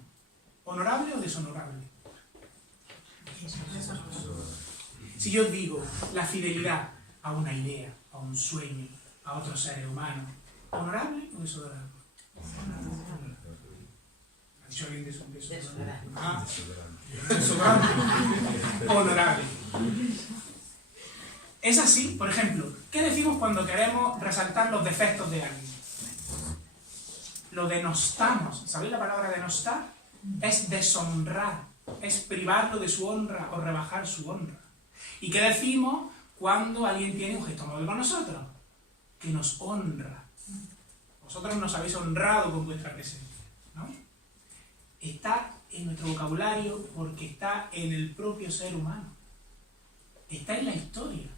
¿honorable o deshonorable? Si yo os digo la fidelidad a una idea, a un sueño, a otros seres humanos, ¿honorable o deshonorable? ¿Ha dicho alguien deshonorable? Ah, deshonorable. Honorable. Es así, por ejemplo, ¿qué decimos cuando queremos resaltar los defectos de alguien? Lo denostamos. ¿Sabéis la palabra denostar? Es deshonrar, es privarlo de su honra o rebajar su honra. ¿Y qué decimos cuando alguien tiene un gesto amable con nosotros? Que nos honra. Vosotros nos habéis honrado con vuestra presencia, ¿no? Está en nuestro vocabulario porque está en el propio ser humano. Está en la historia.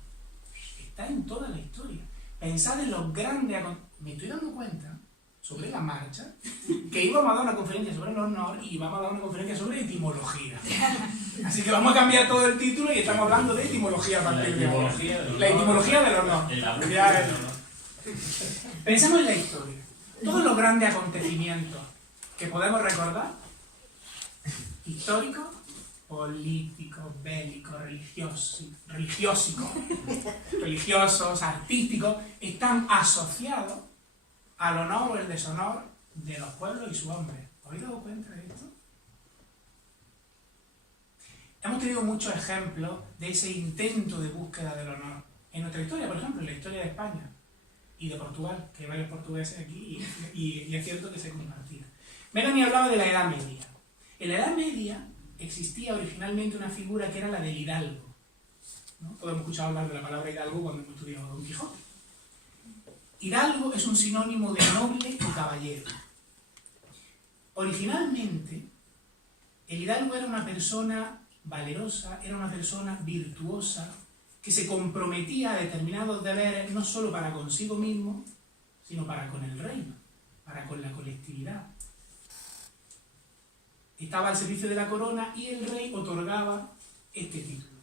está en toda la historia. Pensad en los grandes... Me estoy dando cuenta, sobre la marcha, que íbamos a dar una conferencia sobre el honor y vamos a dar una conferencia sobre etimología. Así que vamos a cambiar todo el título y estamos hablando de etimología a partir de ahora. La etimología del honor. Pensemos en la historia. Todos los grandes acontecimientos que podemos recordar, históricos, políticos, bélicos, religiosos, artísticos, están asociados al honor o el deshonor de los pueblos y sus hombres. ¿Os habéis dado cuenta de esto? Hemos tenido muchos ejemplos de ese intento de búsqueda del honor en nuestra historia, por ejemplo, en la historia de España y de Portugal, que hay varios portugueses aquí y es cierto que se compartían. Melanie hablaba de la Edad Media. En la Edad Media existía originalmente una figura que era la del hidalgo, ¿no? Todos hemos escuchado hablar de la palabra hidalgo cuando hemos estudiado Don Quijote. Hidalgo es un sinónimo de noble o caballero. Originalmente, el hidalgo era una persona valerosa, era una persona virtuosa, que se comprometía a determinados deberes no solo para consigo mismo, sino para con el reino, para con la colectividad. Estaba al servicio de la corona y el rey otorgaba este título.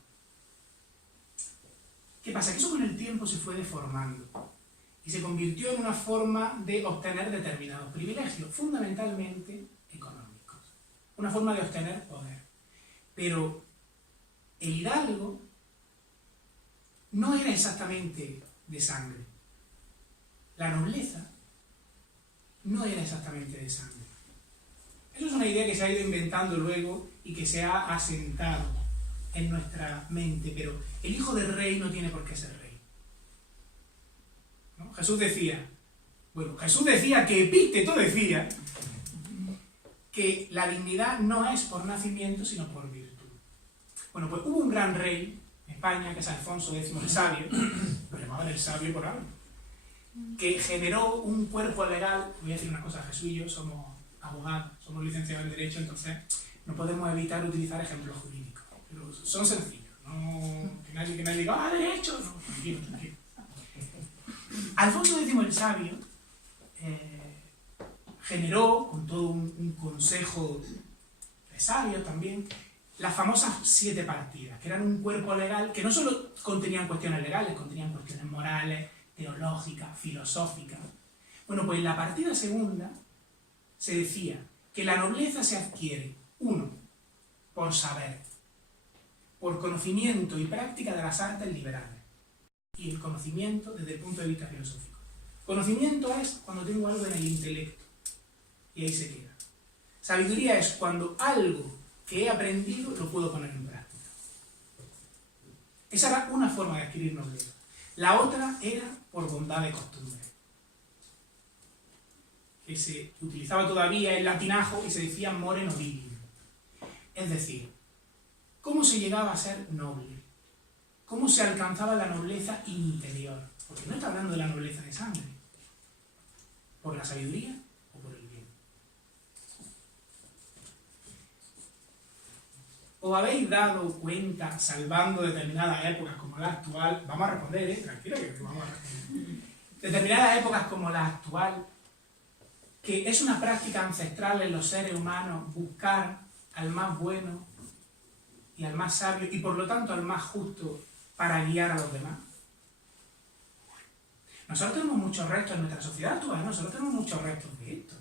¿Qué pasa? Que eso con el tiempo se fue deformando y se convirtió en una forma de obtener determinados privilegios, fundamentalmente económicos. Una forma de obtener poder. Pero el hidalgo no era exactamente de sangre. La nobleza no era exactamente de sangre. Eso es una idea que se ha ido inventando luego y que se ha asentado en nuestra mente, pero el hijo del rey no tiene por qué ser rey, ¿no? Jesús decía que Epícteto decía que la dignidad no es por nacimiento, sino por virtud. Bueno, pues hubo un gran rey en España, que es Alfonso X el Sabio, lo llamaban el sabio por algo, que generó un cuerpo legal. Voy a decir una cosa, Jesús y yo somos abogados, somos licenciados en Derecho, entonces no podemos evitar utilizar ejemplos jurídicos, pero son sencillos, no que nadie diga, derecho, no, tranquilo. Alfonso X el Sabio generó, con todo un consejo de sabios también, las famosas 7 partidas, que eran un cuerpo legal que no solo contenían cuestiones legales, contenían cuestiones morales, teológicas, filosóficas. Bueno, pues en la partida segunda se decía que la nobleza se adquiere, 1, por saber, por conocimiento y práctica de las artes liberales, y el conocimiento desde el punto de vista filosófico. Conocimiento es cuando tengo algo en el intelecto, y ahí se queda. Sabiduría es cuando algo que he aprendido lo puedo poner en práctica. Esa era una forma de adquirir nobleza. La otra era por bondad de costumbre, que se utilizaba todavía el latinajo y se decía more nobilium. Es decir, ¿cómo se llegaba a ser noble? ¿Cómo se alcanzaba la nobleza interior? Porque no está hablando de la nobleza de sangre. ¿Por la sabiduría o por el bien? ¿Os habéis dado cuenta, salvando determinadas épocas como la actual? Vamos a responder, tranquilo que vamos a responder. Determinadas épocas como la actual, que es una práctica ancestral en los seres humanos buscar al más bueno y al más sabio y por lo tanto al más justo para guiar a los demás. Nosotros tenemos muchos restos en nuestra sociedad actual, nosotros tenemos muchos restos de esto.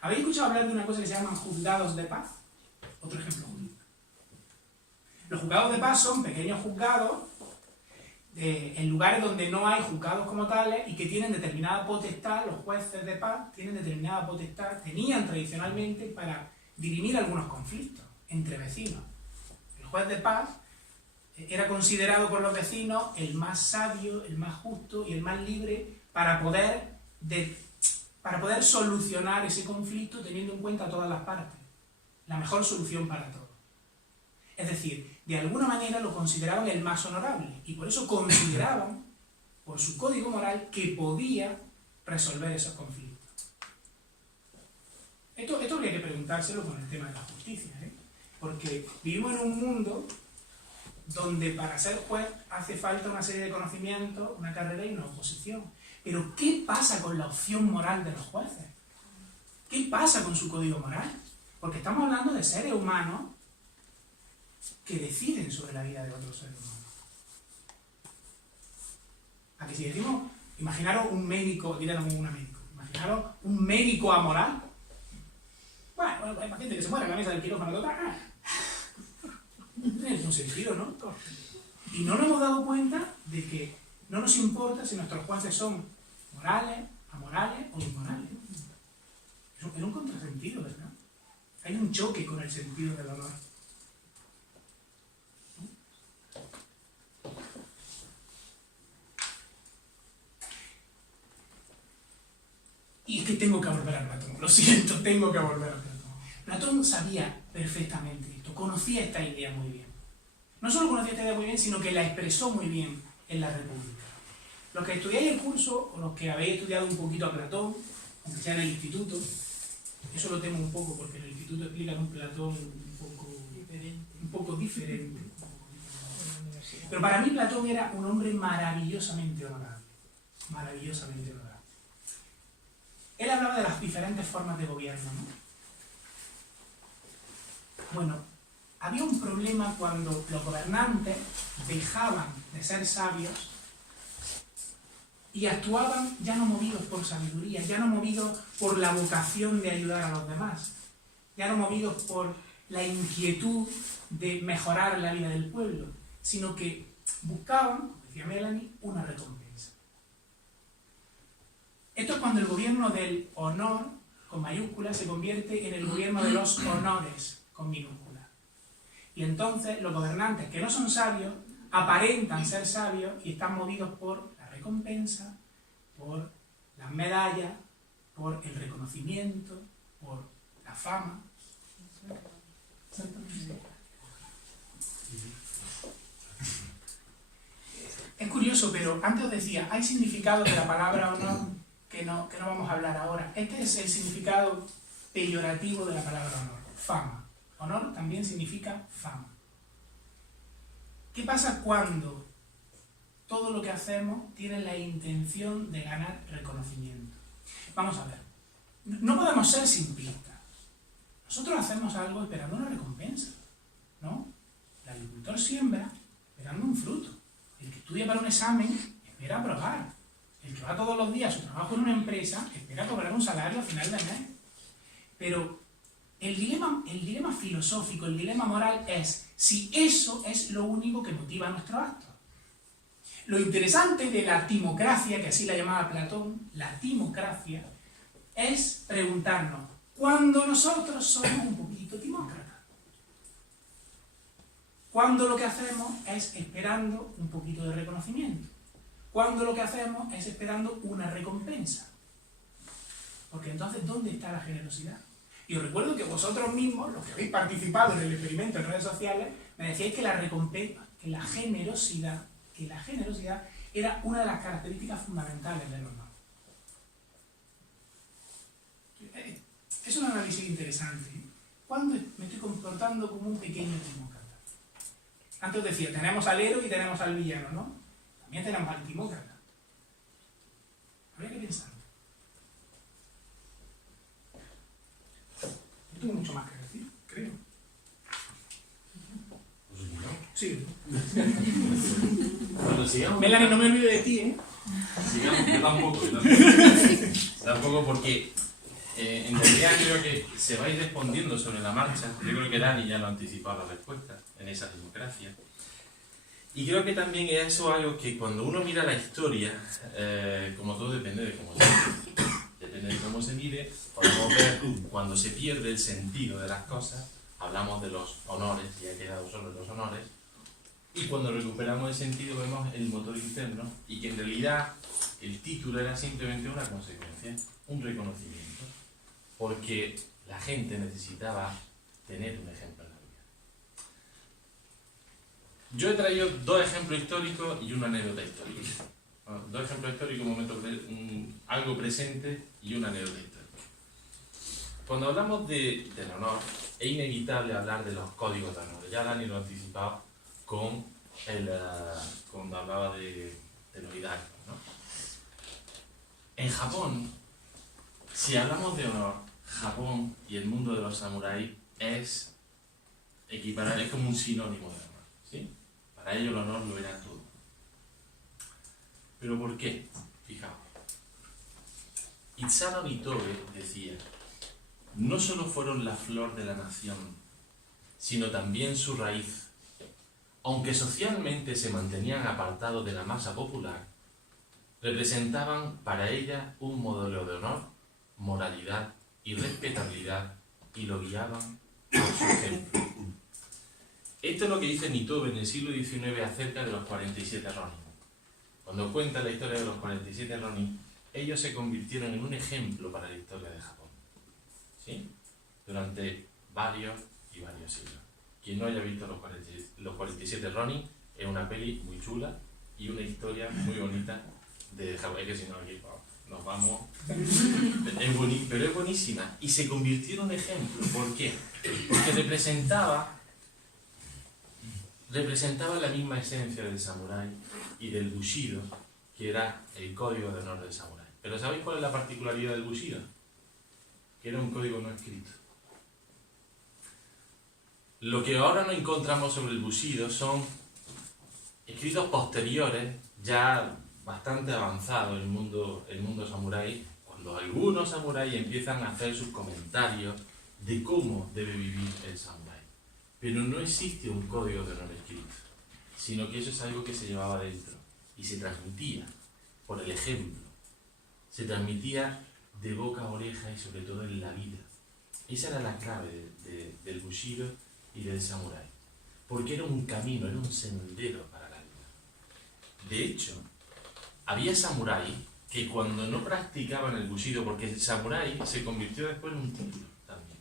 ¿Habéis escuchado hablar de una cosa que se llaman juzgados de paz? Otro ejemplo jurídico. Los juzgados de paz son pequeños juzgados en lugares donde no hay juzgados como tales y que tienen determinada potestad. Los jueces de paz tienen determinada potestad, tenían tradicionalmente para dirimir algunos conflictos entre vecinos. El juez de paz era considerado por los vecinos el más sabio, el más justo y el más libre para poder solucionar ese conflicto teniendo en cuenta todas las partes. La mejor solución para todos. Es decir, de alguna manera lo consideraban el más honorable y por eso consideraban, por su código moral, que podía resolver esos conflictos. Esto habría que preguntárselo con el tema de la justicia, porque vivimos en un mundo donde para ser juez hace falta una serie de conocimientos, una carrera y una oposición. Pero ¿qué pasa con la opción moral de los jueces? ¿Qué pasa con su código moral? Porque estamos hablando de seres humanos que deciden sobre la vida de otros seres humanos. A que si decimos, imaginaros un médico, diríamos imaginaros un médico amoral. Bueno, hay paciente que se muere en la mesa del quirófano total. No tiene ningún sentido, ¿no? Y no nos hemos dado cuenta de que no nos importa si nuestros jueces son morales, amorales o inmorales. Es un contrasentido, ¿verdad? Hay un choque con el sentido del honor. Y es que tengo que volver a Platón, lo siento, tengo que volver a Platón. Platón sabía perfectamente esto, conocía esta idea muy bien. No solo conocía esta idea muy bien, sino que la expresó muy bien en la República. Los que estudiáis el curso, o los que habéis estudiado un poquito a Platón, aunque sea en el instituto, eso lo temo un poco, porque en el instituto explican un Platón un poco diferente. Pero para mí Platón era un hombre maravillosamente honorable. Maravillosamente honorable. Él hablaba de las diferentes formas de gobierno, ¿no? Bueno, había un problema cuando los gobernantes dejaban de ser sabios y actuaban ya no movidos por sabiduría, ya no movidos por la vocación de ayudar a los demás, ya no movidos por la inquietud de mejorar la vida del pueblo, sino que buscaban, como decía Melanie, una recompensa. Esto es cuando el gobierno del honor, con mayúsculas, se convierte en el gobierno de los honores, con minúsculas. Y entonces los gobernantes que no son sabios, aparentan ser sabios y están movidos por la recompensa, por las medallas, por el reconocimiento, por la fama. Es curioso, pero antes os decía, hay significados de la palabra honor que no vamos a hablar ahora. Este es el significado peyorativo de la palabra honor, fama. Honor también significa fama. ¿Qué pasa cuando todo lo que hacemos tiene la intención de ganar reconocimiento? Vamos a ver, no podemos ser simplistas. Nosotros hacemos algo esperando una recompensa, ¿no? El agricultor siembra esperando un fruto. El que estudia para un examen espera aprobar. El que va todos los días a su trabajo en una empresa espera cobrar un salario al final del mes. Pero el dilema filosófico, el dilema moral es si eso es lo único que motiva nuestro acto. Lo interesante de la timocracia, que así la llamaba Platón, la timocracia, es preguntarnos, ¿cuándo nosotros somos un poquito timócratas? Cuando lo que hacemos es esperando un poquito de reconocimiento. Cuando lo que hacemos es esperando una recompensa. Porque entonces, ¿dónde está la generosidad? Y os recuerdo que vosotros mismos, los que habéis participado en el experimento en redes sociales, me decíais que la recompensa, que la generosidad era una de las características fundamentales del honor. Es un análisis interesante. ¿Cuándo me estoy comportando como un pequeño timócrata? Antes os decía, tenemos al héroe y tenemos al villano, ¿no? También tenemos al timócrata. Habría que pensar. Yo tengo mucho más que decir, creo. Sí. Cuando sigamos... Melanie, no me olvides de ti, ¿eh? Sigamos, yo tampoco. Tampoco porque en realidad creo que se va a ir respondiendo sobre la marcha. Yo creo que Dani ya lo ha anticipado la respuesta en esa democracia. Y creo que también eso es algo que cuando uno mira la historia, como todo depende de cómo se mire, depende de cómo se mire, podemos ver cuando se pierde el sentido de las cosas, hablamos de los honores, y ha quedado solo los honores, y cuando recuperamos el sentido vemos el motor interno, y que en realidad el título era simplemente una consecuencia, un reconocimiento, porque la gente necesitaba tener un ejemplo en la vida. Yo he traído dos ejemplos históricos y una anécdota histórica. Dos ejemplos históricos, algo presente y una anécdota histórica. Cuando hablamos del honor, es inevitable hablar de los códigos de honor. Ya Dani lo ha anticipado con cuando hablaba de los hidalgos, ¿no? En Japón, si hablamos de honor, Japón y el mundo de los samuráis es equiparar, es como un sinónimo de honor, ¿sí? Para ellos el honor lo era todo. ¿Pero por qué? Fijaos. Isano Nitobe decía: no solo fueron la flor de la nación, sino también su raíz. Aunque socialmente se mantenían apartados de la masa popular, representaban para ella un modelo de honor, moralidad y respetabilidad, y lo guiaban por su ejemplo. Esto es lo que dice Nitobe en el siglo XIX acerca de los 47 Ronin. Cuando cuenta la historia de los 47 Ronin, ellos se convirtieron en un ejemplo para la historia de Japón, ¿sí? Durante varios y varios siglos. Quien no haya visto los 47 Ronin, es una peli muy chula y una historia muy bonita de Japón. Es que si no, aquí nos vamos. Pero es buenísima. Y se convirtió en un ejemplo. ¿Por qué? Porque representaba la misma esencia del samurái y del bushido, que era el código de honor del samurái. Pero ¿sabéis cuál es la particularidad del bushido? Que era un código no escrito. Lo que ahora no encontramos sobre el bushido son escritos posteriores, ya bastante avanzado el mundo samurái, cuando algunos samuráis empiezan a hacer sus comentarios de cómo debe vivir el samurái. Pero no existe un código de honor escrito, sino que eso es algo que se llevaba dentro y se transmitía por el ejemplo, se transmitía de boca a oreja y sobre todo en la vida. Esa era la clave del bushido y del samurái, porque era un camino, era un sendero para la vida. De hecho, había samuráis que cuando no practicaban el bushido, porque el samurái se convirtió después en un título también,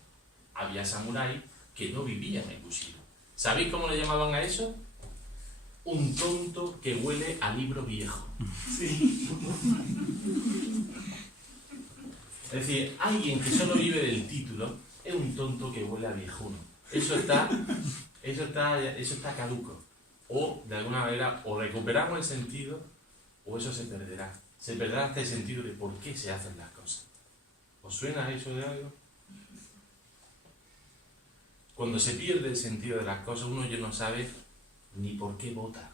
había samuráis que no vivían el bushido. ¿Sabéis cómo le llamaban a eso? Un tonto que huele a libro viejo. Sí. Es decir, alguien que solo vive del título es un tonto que huele a viejuno. Eso está caduco. O, de alguna manera, o recuperamos el sentido, o eso se perderá. Se perderá hasta el sentido de por qué se hacen las cosas. ¿Os suena eso de algo? Cuando se pierde el sentido de las cosas, uno ya no sabe ni por qué vota.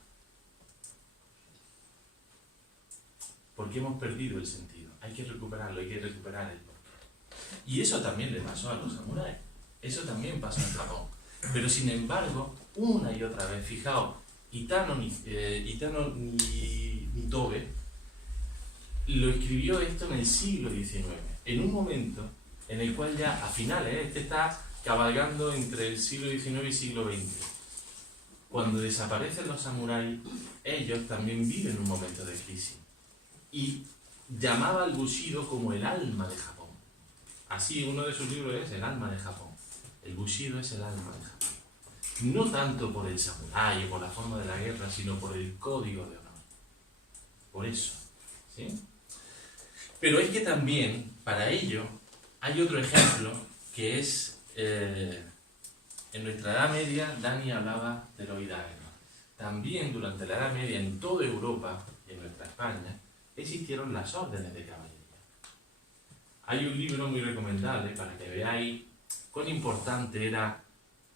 Porque hemos perdido el sentido. Hay que recuperarlo, hay que recuperar el porqué. Y eso también le pasó a los samuráis. Eso también pasó en Japón. Pero sin embargo, una y otra vez, fijaos, Isano Nitobe lo escribió esto en el siglo XIX, en un momento en el cual ya a finales, este está cabalgando entre el siglo XIX y siglo XX. Cuando desaparecen los samuráis, ellos también viven un momento de crisis. Y llamaba al bushido como el alma de Japón. Así uno de sus libros es El alma de Japón. El bushido es el alma de Japón. No tanto por el samurái o por la forma de la guerra, sino por el código de honor. Por eso. ¿Sí? Pero es que también, para ello, hay otro ejemplo que es, en nuestra Edad Media, Dani hablaba de los hidalgos. También durante la Edad Media, en toda Europa y en nuestra España, existieron las órdenes de caballería. Hay un libro muy recomendable para que veáis cuán importante era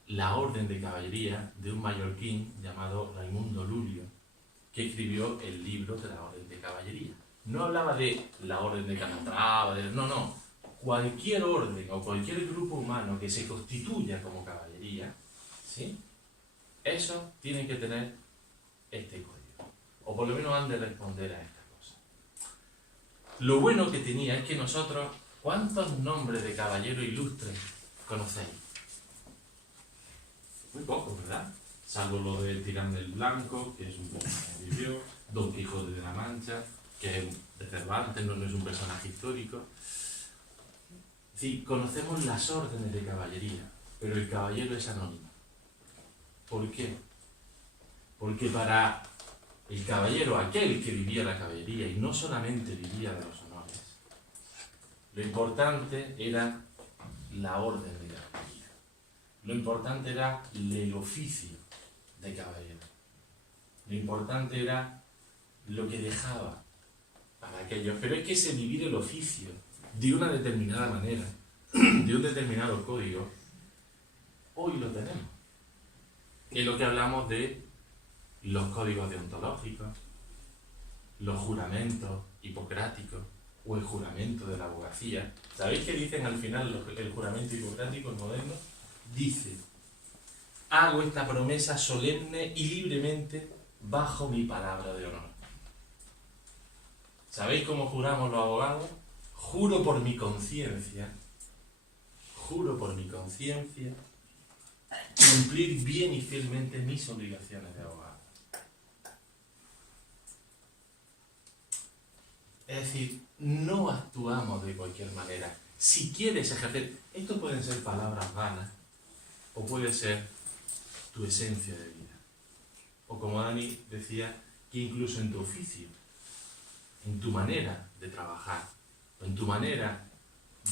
la orden de caballería de un mallorquín llamado Raimundo Lulio, que escribió el libro de la orden de caballería. No hablaba de la orden de Calatrava, no. Cualquier orden o cualquier grupo humano que se constituya como caballería, ¿sí? Eso tiene que tener este código. O por lo menos han de responder a esta cosa. Lo bueno que tenía es que nosotros, ¿cuántos nombres de caballeros ilustres conocéis? Muy pocos, ¿verdad? Salvo lo de Tirán del Blanco, que es un poco que vivió, Don Quijote de la Mancha, que es de Cervantes, no es un personaje histórico. Sí, conocemos las órdenes de caballería, pero el caballero es anónimo. ¿Por qué? Porque para el caballero, aquel que vivía la caballería, y no solamente vivía de los honores, lo importante era la orden de caballería. Lo importante era el oficio de caballero. Lo importante era lo que dejaba para aquellos. Pero es que ese vivir el oficio de una determinada manera, de un determinado código, hoy lo tenemos. Es lo que hablamos de los códigos deontológicos, los juramentos hipocráticos o el juramento de la abogacía. ¿Sabéis qué dicen al final el juramento hipocrático moderno? Dice: hago esta promesa solemne y libremente bajo mi palabra de honor. ¿Sabéis cómo juramos los abogados? Juro por mi conciencia, cumplir bien y fielmente mis obligaciones de abogado. Es decir, no actuamos de cualquier manera. Si quieres ejercer, esto pueden ser palabras vanas, o puede ser tu esencia de vida. O como Dani decía, que incluso en tu oficio, en tu manera de trabajar, o en tu manera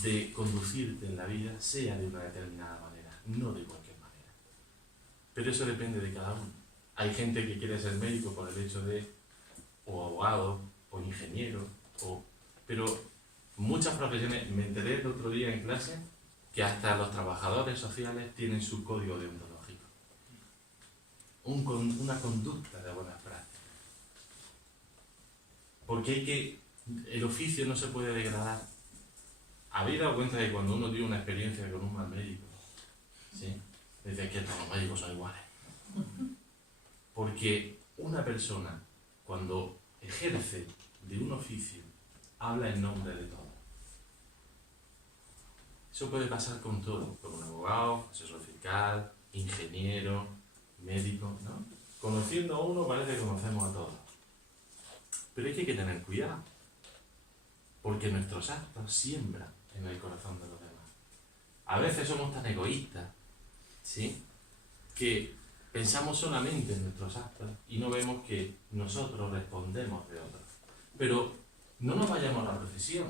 de conducirte en la vida, sea de una determinada manera, no de cualquier manera. Pero eso depende de cada uno. Hay gente que quiere ser médico por el hecho de, o abogado, o ingeniero, pero muchas profesiones, me enteré el otro día en clase, que hasta los trabajadores sociales tienen su código deontológico. Una conducta de buenas prácticas. Porque el oficio no se puede degradar. Habéis dado cuenta de que cuando uno tiene una experiencia con un mal médico, ¿sí? Dice que todos los médicos son iguales. Porque una persona, cuando ejerce de un oficio, habla en nombre de todo. Eso puede pasar con todo, con un abogado, asesor fiscal, ingeniero, médico, ¿no? Conociendo a uno parece que conocemos a todos. Pero es que hay que tener cuidado, porque nuestros actos siembran en el corazón de los demás. A veces somos tan egoístas, ¿sí?, que pensamos solamente en nuestros actos y no vemos que nosotros respondemos de otros. Pero no nos vayamos a la profesión,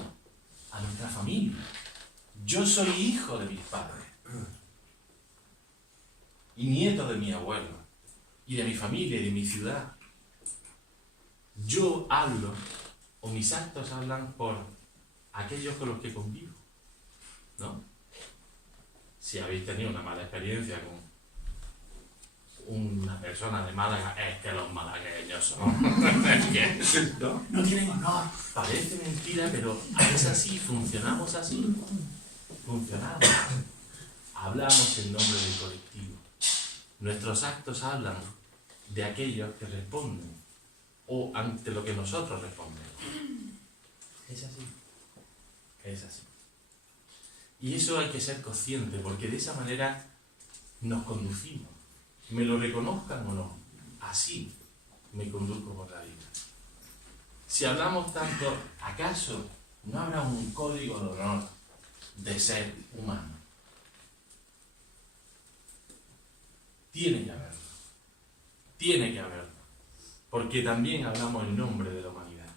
a nuestra familia. Yo soy hijo de mis padres y nieto de mi abuelo y de mi familia y de mi ciudad. Yo hablo, o mis actos hablan por aquellos con los que convivo, ¿no? Si habéis tenido una mala experiencia con una persona de Málaga, es que los malagueños son... ¿no? No tienen honor. Parece mentira, pero es así, funcionamos así. Funcionamos. Hablamos en nombre del colectivo. Nuestros actos hablan de aquellos que responden o ante lo que nosotros respondemos. Es así. Es así. Y eso hay que ser consciente, porque de esa manera nos conducimos. Me lo reconozcan o no, así me conduzco por la vida. Si hablamos tanto, ¿acaso no habrá un código de honor de ser humano? Tiene que haberlo. Tiene que haberlo. Porque también hablamos en nombre de la humanidad.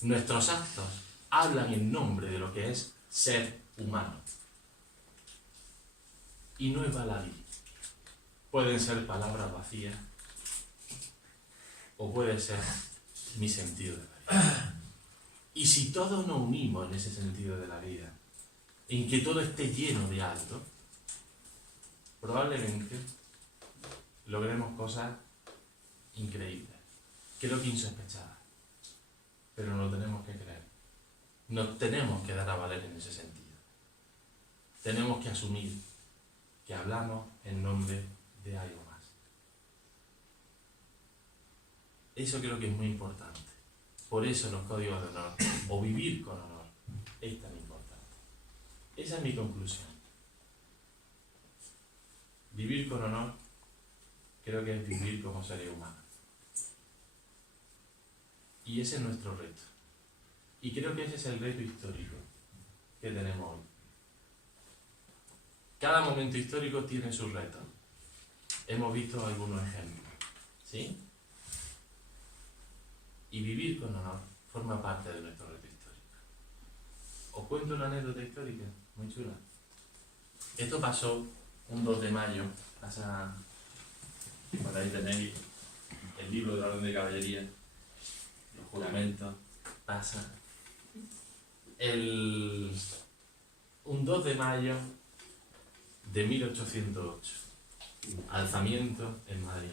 Nuestros actos hablan en nombre de lo que es ser humano. Y no es baladí. Pueden ser palabras vacías o puede ser mi sentido de la vida. Y si todos nos unimos en ese sentido de la vida, en que todo esté lleno de algo, probablemente logremos cosas increíbles, creo que insospechadas, pero no tenemos que creer. Nos tenemos que dar a valer en ese sentido. Tenemos que asumir que hablamos en nombre de algo más. Eso creo que es muy importante. Por eso los códigos de honor, o vivir con honor, es tan importante. Esa es mi conclusión. Vivir con honor creo que es vivir como seres humanos. Y ese es nuestro reto. Y creo que ese es el reto histórico que tenemos hoy. Cada momento histórico tiene sus retos. Hemos visto algunos ejemplos, ¿sí? Y vivir con honor forma parte de nuestro reto histórico. Os cuento una anécdota histórica muy chula. Esto pasó un 2 de mayo, por ahí tenéis el libro de la Orden de Caballería, los juramentos, pasa un 2 de mayo de 1808, alzamiento en Madrid.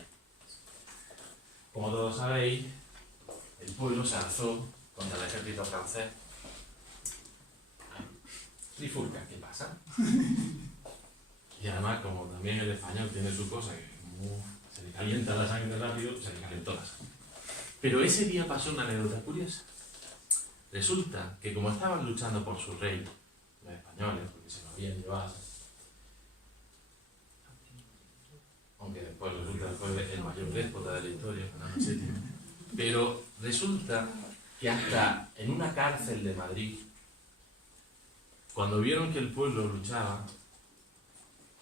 Como todos sabéis, el pueblo se alzó contra el ejército francés. Trifulcas, ¿qué pasa? Y además, como también el español tiene su cosa, que se le calienta la sangre rápido, se le calentó la sangre. Pero ese día pasó una anécdota curiosa. Resulta que como estaban luchando por su rey, los españoles, porque se lo habían llevado, aunque después resulta que fue el mayor déspota de la historia, Fernando VII, pero resulta que hasta en una cárcel de Madrid, cuando vieron que el pueblo luchaba,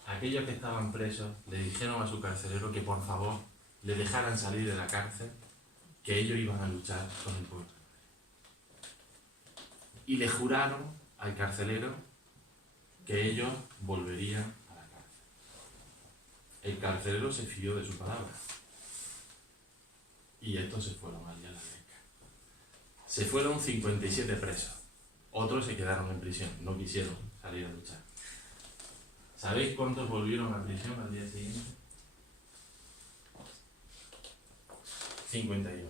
aquellos que estaban presos le dijeron a su carcelero que por favor le dejaran salir de la cárcel, que ellos iban a luchar con el pueblo. Y le juraron al carcelero que ellos volverían a la cárcel. El carcelero se fió de su palabra. Y estos se fueron allí a la Greca. Se fueron 57 presos. Otros se quedaron en prisión, no quisieron salir a luchar. ¿Sabéis cuántos volvieron a prisión al día siguiente? 51.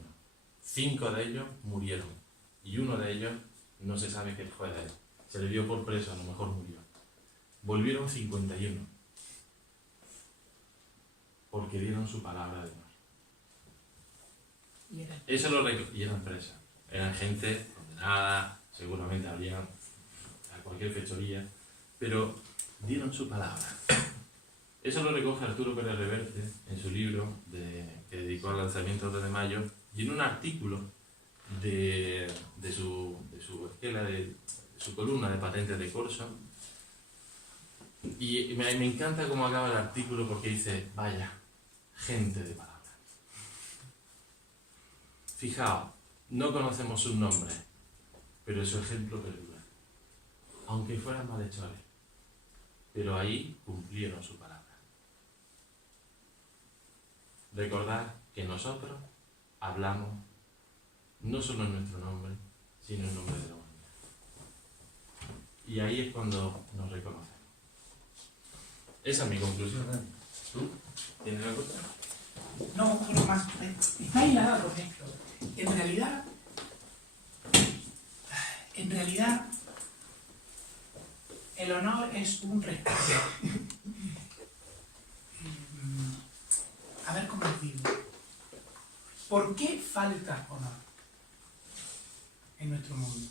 5 de ellos murieron. Y uno de ellos no se sabe qué fue de él. Se le dio por preso, a lo mejor murió. Volvieron 51. Porque dieron su palabra de honor. Eso lo y eran presas. Eran gente condenada, seguramente habrían a cualquier fechoría, pero dieron su palabra. Eso lo recoge Arturo Pérez Reverte en su libro que dedicó al lanzamiento de mayo, y en un artículo de su esquela, de su columna de patentes de corso. Y me encanta cómo acaba el artículo, porque dice: vaya, gente de palabra. Fijaos, no conocemos sus nombres, pero su ejemplo perdura. Aunque fueran malhechores, pero ahí cumplieron su palabra. Recordad que nosotros hablamos no solo en nuestro nombre, sino en nombre de la humanidad. Y ahí es cuando nos reconocemos. Esa es mi conclusión. ¿Tú tienes algo? No, quiero más. Está hilado con esto. En realidad, el honor es un respeto. A ver cómo os digo. ¿Por qué falta honor en nuestro mundo?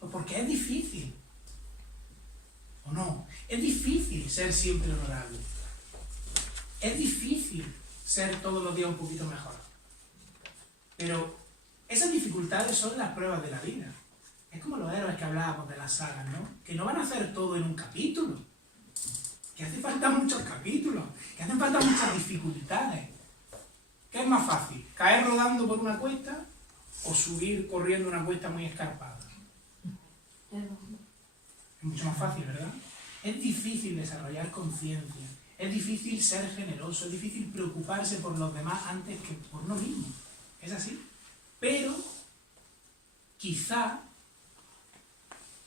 Pues porque es difícil. ¿O no? Es difícil ser siempre honorable. Es difícil ser todos los días un poquito mejor. Pero esas dificultades son las pruebas de la vida. Es como los héroes que hablábamos de las sagas, ¿no? Que no van a hacer todo en un capítulo. Que hace falta muchos capítulos. Que hacen falta muchas dificultades. ¿Qué es más fácil? ¿Caer rodando por una cuesta o subir corriendo una cuesta muy escarpada? Es mucho más fácil, ¿verdad? Es difícil desarrollar conciencia. Es difícil ser generoso. Es difícil preocuparse por los demás antes que por uno mismo. Es así. Pero quizá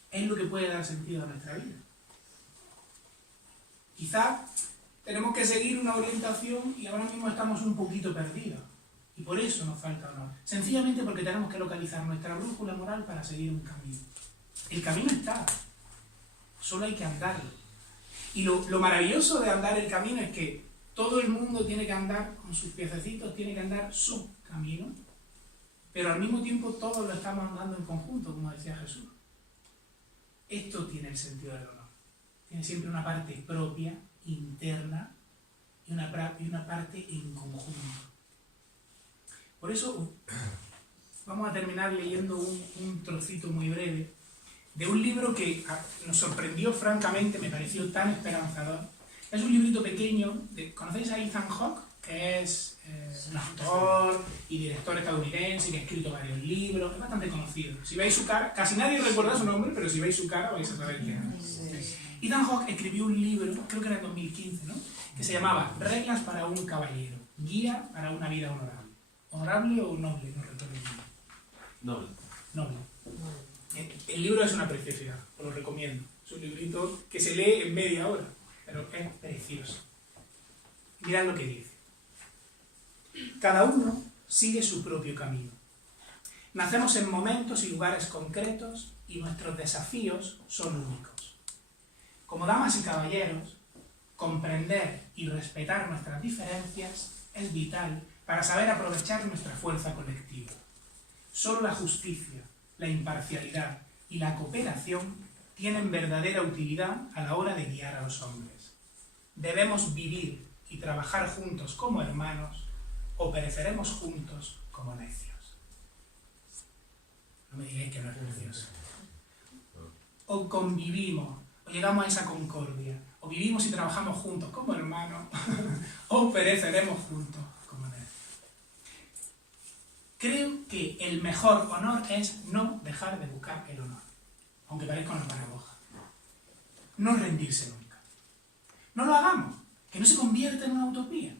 es lo que puede dar sentido a nuestra vida. Quizá tenemos que seguir una orientación y ahora mismo estamos un poquito perdidos. Y por eso nos falta honor. Sencillamente porque tenemos que localizar nuestra brújula moral para seguir un camino. El camino está. Solo hay que andarlo. Y lo maravilloso de andar el camino es que todo el mundo tiene que andar con sus piececitos, tiene que andar su camino, pero al mismo tiempo todos lo estamos andando en conjunto, como decía Jesús. Esto tiene el sentido del honor. Tiene siempre una parte propia, interna, y una parte en conjunto. Por eso vamos a terminar leyendo un trocito muy breve de un libro que nos sorprendió francamente, me pareció tan esperanzador. Es un librito pequeño. ¿Conocéis a Ethan Hawke? Que es un actor y director estadounidense que ha escrito varios libros, es bastante conocido. Si veis su cara, casi nadie recuerda su nombre, pero si veis su cara vais a saber quién es. Ethan Hawke escribió un libro, creo que era en 2015, ¿no? Que se llamaba Reglas para un caballero. guía para una vida honorable. ¿Honorable o noble? No recuerdo bien. Noble. Noble. El libro es una preciosidad, os lo recomiendo. Es un librito que se lee en media hora, pero es precioso. Mirad lo que dice. Cada uno sigue su propio camino. Nacemos en momentos y lugares concretos y nuestros desafíos son únicos. Como damas y caballeros, comprender y respetar nuestras diferencias es vital para saber aprovechar nuestra fuerza colectiva. Solo la justicia, la imparcialidad y la cooperación tienen verdadera utilidad a la hora de guiar a los hombres. Debemos vivir y trabajar juntos como hermanos o pereceremos juntos como necios. No me diréis que no es precioso. O convivimos, o llegamos a esa concordia, o vivimos y trabajamos juntos como hermanos, o pereceremos juntos como necios. Creo que el mejor honor es no dejar de buscar el honor, aunque parezca una paradoja. No rendirse nunca. No lo hagamos, que no se convierta en una utopía.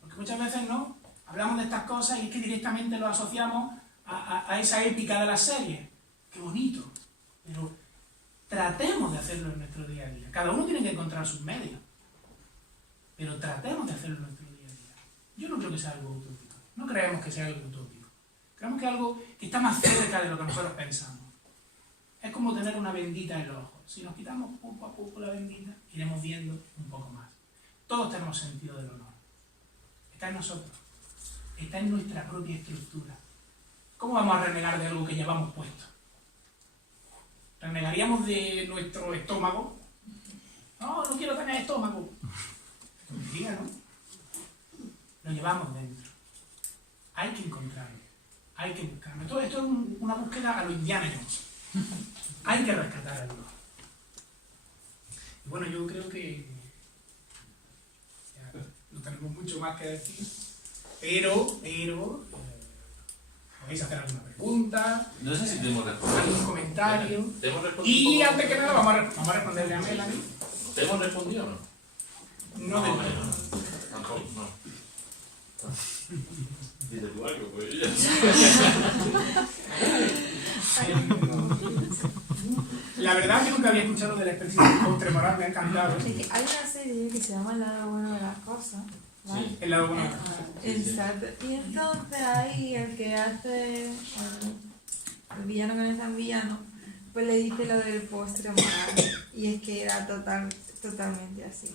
Porque muchas veces no hablamos de estas cosas y es que directamente lo asociamos a esa épica de las series. Qué bonito. Pero tratemos de hacerlo en nuestro día a día. Cada uno tiene que encontrar sus medios. Pero tratemos de hacerlo en nuestro día a día. Yo no creo que sea algo utópico. No creemos que sea algo utópico. Creemos que es algo que está más cerca de lo que nosotros pensamos. Es como tener una bendita en los ojos. Si nos quitamos poco a poco la bendita, iremos viendo un poco más. Todos tenemos sentido del honor. Está en nosotros. Está en nuestra propia estructura. ¿Cómo vamos a renegar de algo que llevamos puesto? ¿Renegaríamos de nuestro estómago? No, no quiero tener estómago. Mentira, ¿no? Lo llevamos dentro. Hay que encontrarlo. Hay que buscarlo. Esto es una búsqueda a lo Indiana Jones. Hay que rescatar el honor. Y bueno, yo creo que ya no tenemos mucho más que decir, pero podéis hacer alguna pregunta, No sé si te hemos respondido. algún comentario. ¿Te hemos respondido? Y antes que nada vamos a responderle a Melanie. ¿Te hemos respondido o no? No de nuevo. Tampoco, no. Dice tú algo, pues yo ya. La verdad que nunca había escuchado de la expresión postremoral, me ha encantado. Es que hay una serie que se llama El lado bueno de las cosas, ¿vale? Sí. El lado bueno. Exacto. Y entonces ahí el que hace el villano que no es tan villano, pues le dice lo del postre moral. Y es que era totalmente así.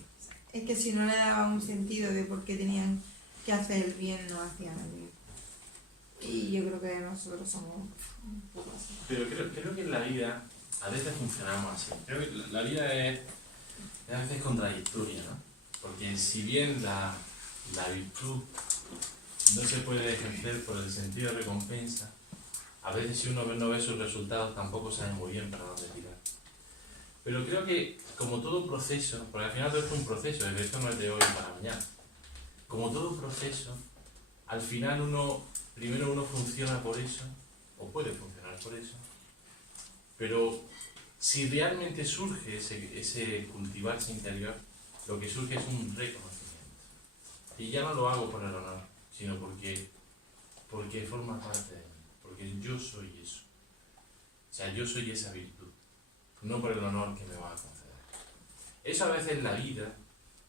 Es que si no le daba un sentido de por qué tenían que hacer el bien, no hacían el bien. Y yo creo que nosotros somos un poco así. Pero creo que en la vida a veces funcionamos así. Creo que la vida es a veces contradictoria, ¿no? Porque si bien la virtud no se puede ejercer por el sentido de recompensa, a veces si uno no ve sus resultados tampoco sabe muy bien para dónde tirar. Pero creo que como todo proceso, porque al final todo es un proceso, esto no es de hoy para mañana, como todo proceso, al final primero uno funciona por eso, o puede funcionar por eso, pero si realmente surge ese cultivarse interior, lo que surge es un reconocimiento. Y ya no lo hago por el honor, sino porque forma parte de mí, porque yo soy eso. O sea, yo soy esa virtud, no por el honor que me va a conceder. Eso a veces la vida,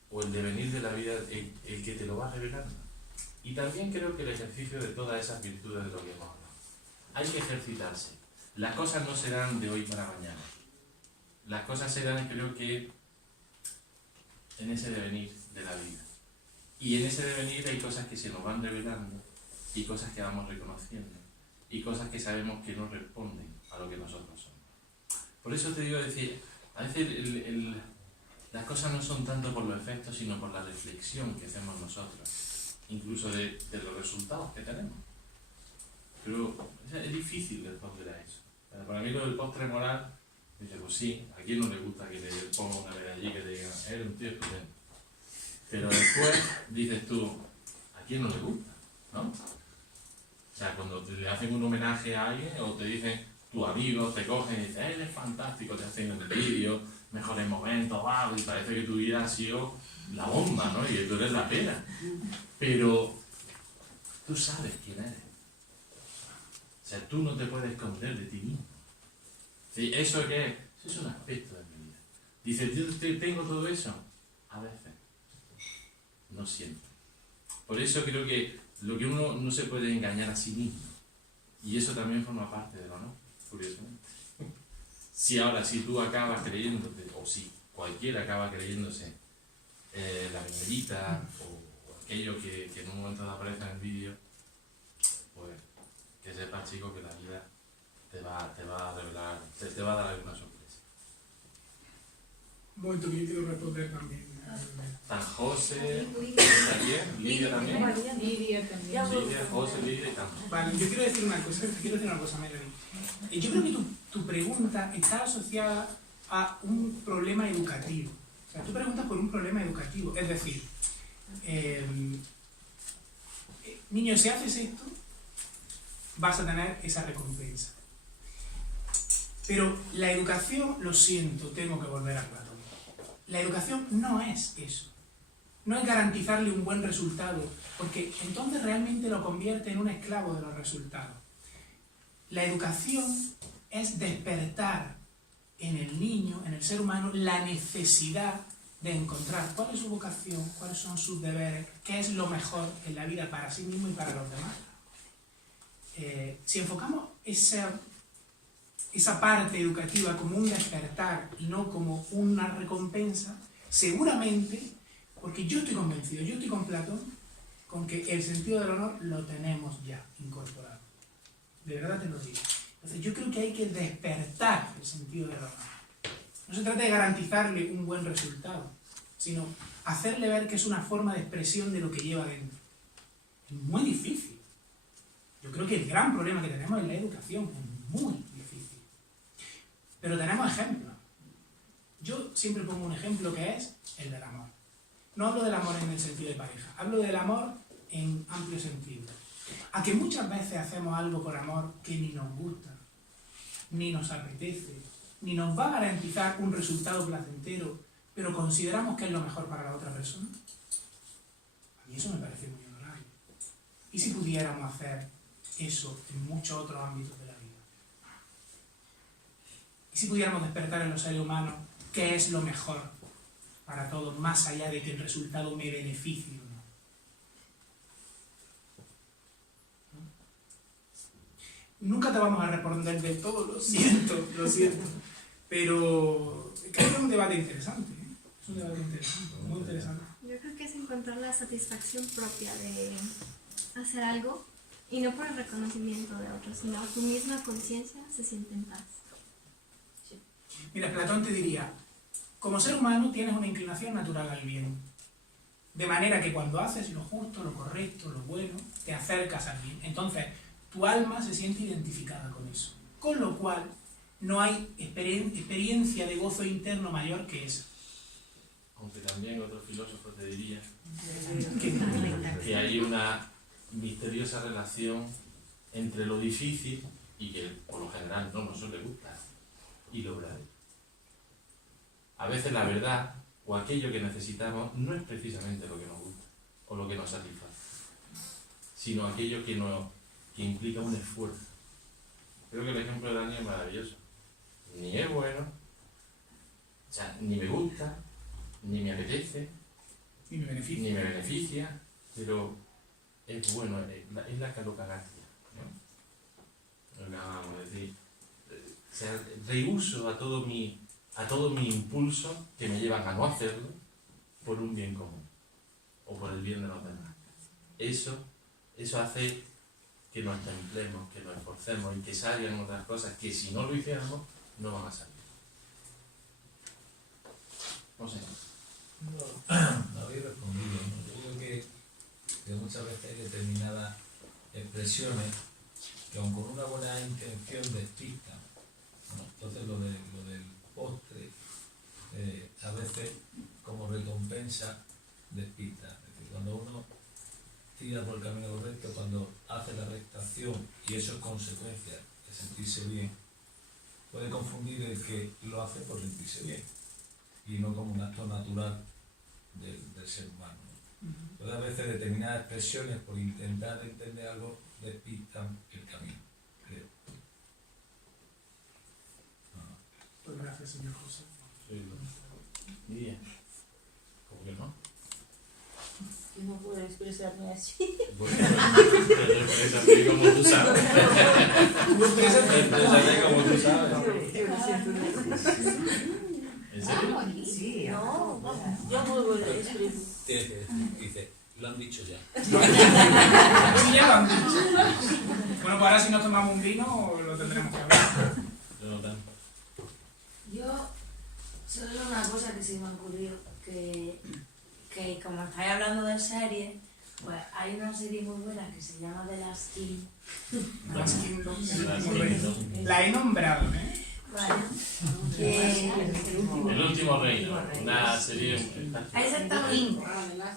o el devenir de la vida, el que te lo va revelando. Y también creo que el ejercicio de todas esas virtudes de lo que hemos hablado. Hay que ejercitarse. Las cosas no se dan de hoy para mañana. Las cosas se dan, creo que, en ese devenir de la vida. Y en ese devenir hay cosas que se nos van revelando y cosas que vamos reconociendo y cosas que sabemos que no responden a lo que nosotros somos. Por eso te digo decir, a veces las cosas no son tanto por los efectos, sino por la reflexión que hacemos nosotros, incluso de los resultados que tenemos. Pero es difícil responder a eso. Para mí lo del postre moral, dice, pues sí, a quién no le gusta que le ponga una medalla y que te digan, eres un tío estupendo. Pero después dices tú, ¿a quién no le gusta? ¿No? O sea, cuando le hacen un homenaje a alguien o te dicen, tus amigos te cogen y dicen, eres fantástico, te hacen el vídeo, mejores momentos, wow, y parece que tu vida ha sido la bomba, ¿no? Y tú eres la pera. Pero tú sabes quién eres. O sea, tú no te puedes esconder de ti mismo. ¿Sí? ¿Eso qué es? Eso es un aspecto de mi vida. Dices, yo tengo todo eso. A veces. No siempre. Por eso creo que lo que uno no se puede engañar a sí mismo. Y eso también forma parte del honor, curiosamente. Si tú acabas creyéndote, o si cualquiera acaba creyéndose la primerita o aquello que en un momento aparece en el vídeo, pues que sepas, chico, que la vida te va a revelar, te va a dar alguna sorpresa. Un momento que yo quiero responder también. San José, ¿está bien? Lidia también. Lidia también. Lidia, José, Lidia y tanto. Vale, yo quiero decir una cosa, Melanie. Yo creo que tu pregunta está asociada a un problema educativo. O sea, tú preguntas por un problema educativo. Es decir, niño, si haces esto, vas a tener esa recompensa. Pero la educación, lo siento, tengo que volver a Platón. La educación no es eso. No es garantizarle un buen resultado, porque entonces realmente lo convierte en un esclavo de los resultados. La educación es despertar en el niño, en el ser humano, la necesidad de encontrar cuál es su vocación, cuáles son sus deberes, qué es lo mejor en la vida para sí mismo y para los demás. Si enfocamos esa parte educativa como un despertar y no como una recompensa, seguramente, porque yo estoy convencido, yo estoy con Platón, con que el sentido del honor lo tenemos ya incorporado. De verdad te lo digo. Entonces yo creo que hay que despertar el sentido del honor. No se trata de garantizarle un buen resultado, sino hacerle ver que es una forma de expresión de lo que lleva dentro. Es muy difícil. Yo creo que el gran problema que tenemos es la educación, es muy difícil. Pero tenemos ejemplos. Yo siempre pongo un ejemplo que es el del amor. No hablo del amor en el sentido de pareja, hablo del amor en amplio sentido. A que muchas veces hacemos algo por amor que ni nos gusta, ni nos apetece, ni nos va a garantizar un resultado placentero, pero consideramos que es lo mejor para la otra persona. A mí eso me parece muy honorable. ¿Y si pudiéramos hacer eso en muchos otros ámbitos de la vida? ¿Y si pudiéramos despertar en los seres humanos qué es lo mejor para todos, más allá de que el resultado me beneficie o no? Nunca te vamos a responder de todo, lo siento, pero creo que es un debate interesante, ¿eh? Es un debate interesante, muy interesante. Yo creo que es encontrar la satisfacción propia de hacer algo y no por el reconocimiento de otros, sino tu misma conciencia se siente en paz. Mira, Platón te diría, como ser humano tienes una inclinación natural al bien, de manera que cuando haces lo justo, lo correcto, lo bueno, te acercas al bien. Entonces, tu alma se siente identificada con eso. Con lo cual, no hay experiencia de gozo interno mayor que esa. Aunque también otro filósofo te diría que hay una misteriosa relación entre lo difícil y que por lo general no nos suele gustar y lo verdadero. A veces la verdad o aquello que necesitamos no es precisamente lo que nos gusta o lo que nos satisface, sino aquello que implica un esfuerzo. Creo que el ejemplo de Dani es maravilloso. Ni es bueno, o sea, ni me gusta, ni me apetece, ni me beneficia, pero es bueno, es la calocagacia, ¿no? Lo que acabamos de decir. O sea, rehuso a todo mi impulso que me llevan a no hacerlo por un bien común o por el bien de los demás. Eso hace que nos templemos, que nos esforcemos y que salgan otras cosas que si no lo hiciéramos no van a salir. No sé. No habéis respondido, ¿no? Yo creo que muchas veces hay determinadas expresiones que aun con una buena intención despistan, ¿no? Entonces lo del postre a veces como recompensa despista. Es decir, cuando uno tira por el camino correcto, cuando hace la rectación y eso es consecuencia de sentirse bien, puede confundir el que lo hace por sentirse bien y no como un acto natural del ser humano, ¿no? Entonces, a veces determinadas expresiones, por intentar entender algo, despistan el camino, creo. Pues gracias, señor José. Sí, ¿no? Bien. ¿Cómo que no? Yo no puedo expresarme así. Bueno, te expresaré como tú sabes. Te expresaré como tú sabes. Yo lo siento. ¿En serio? Sí, no, yo puedo expresar. Dice, lo han dicho ya. Sí, ya lo han dicho. Bueno, pues ahora si nos tomamos un vino, lo tendremos que hablar. Jonathan. Yo, solo una cosa que se me ocurrió, que como estáis hablando de series, pues hay una serie muy buena que se llama The Last King. Las Kingdom, el Las último reino. Kingdom. La he nombrado, ¿eh? Vale. Que... El último reino. Una serie. Ahí está Kingdom.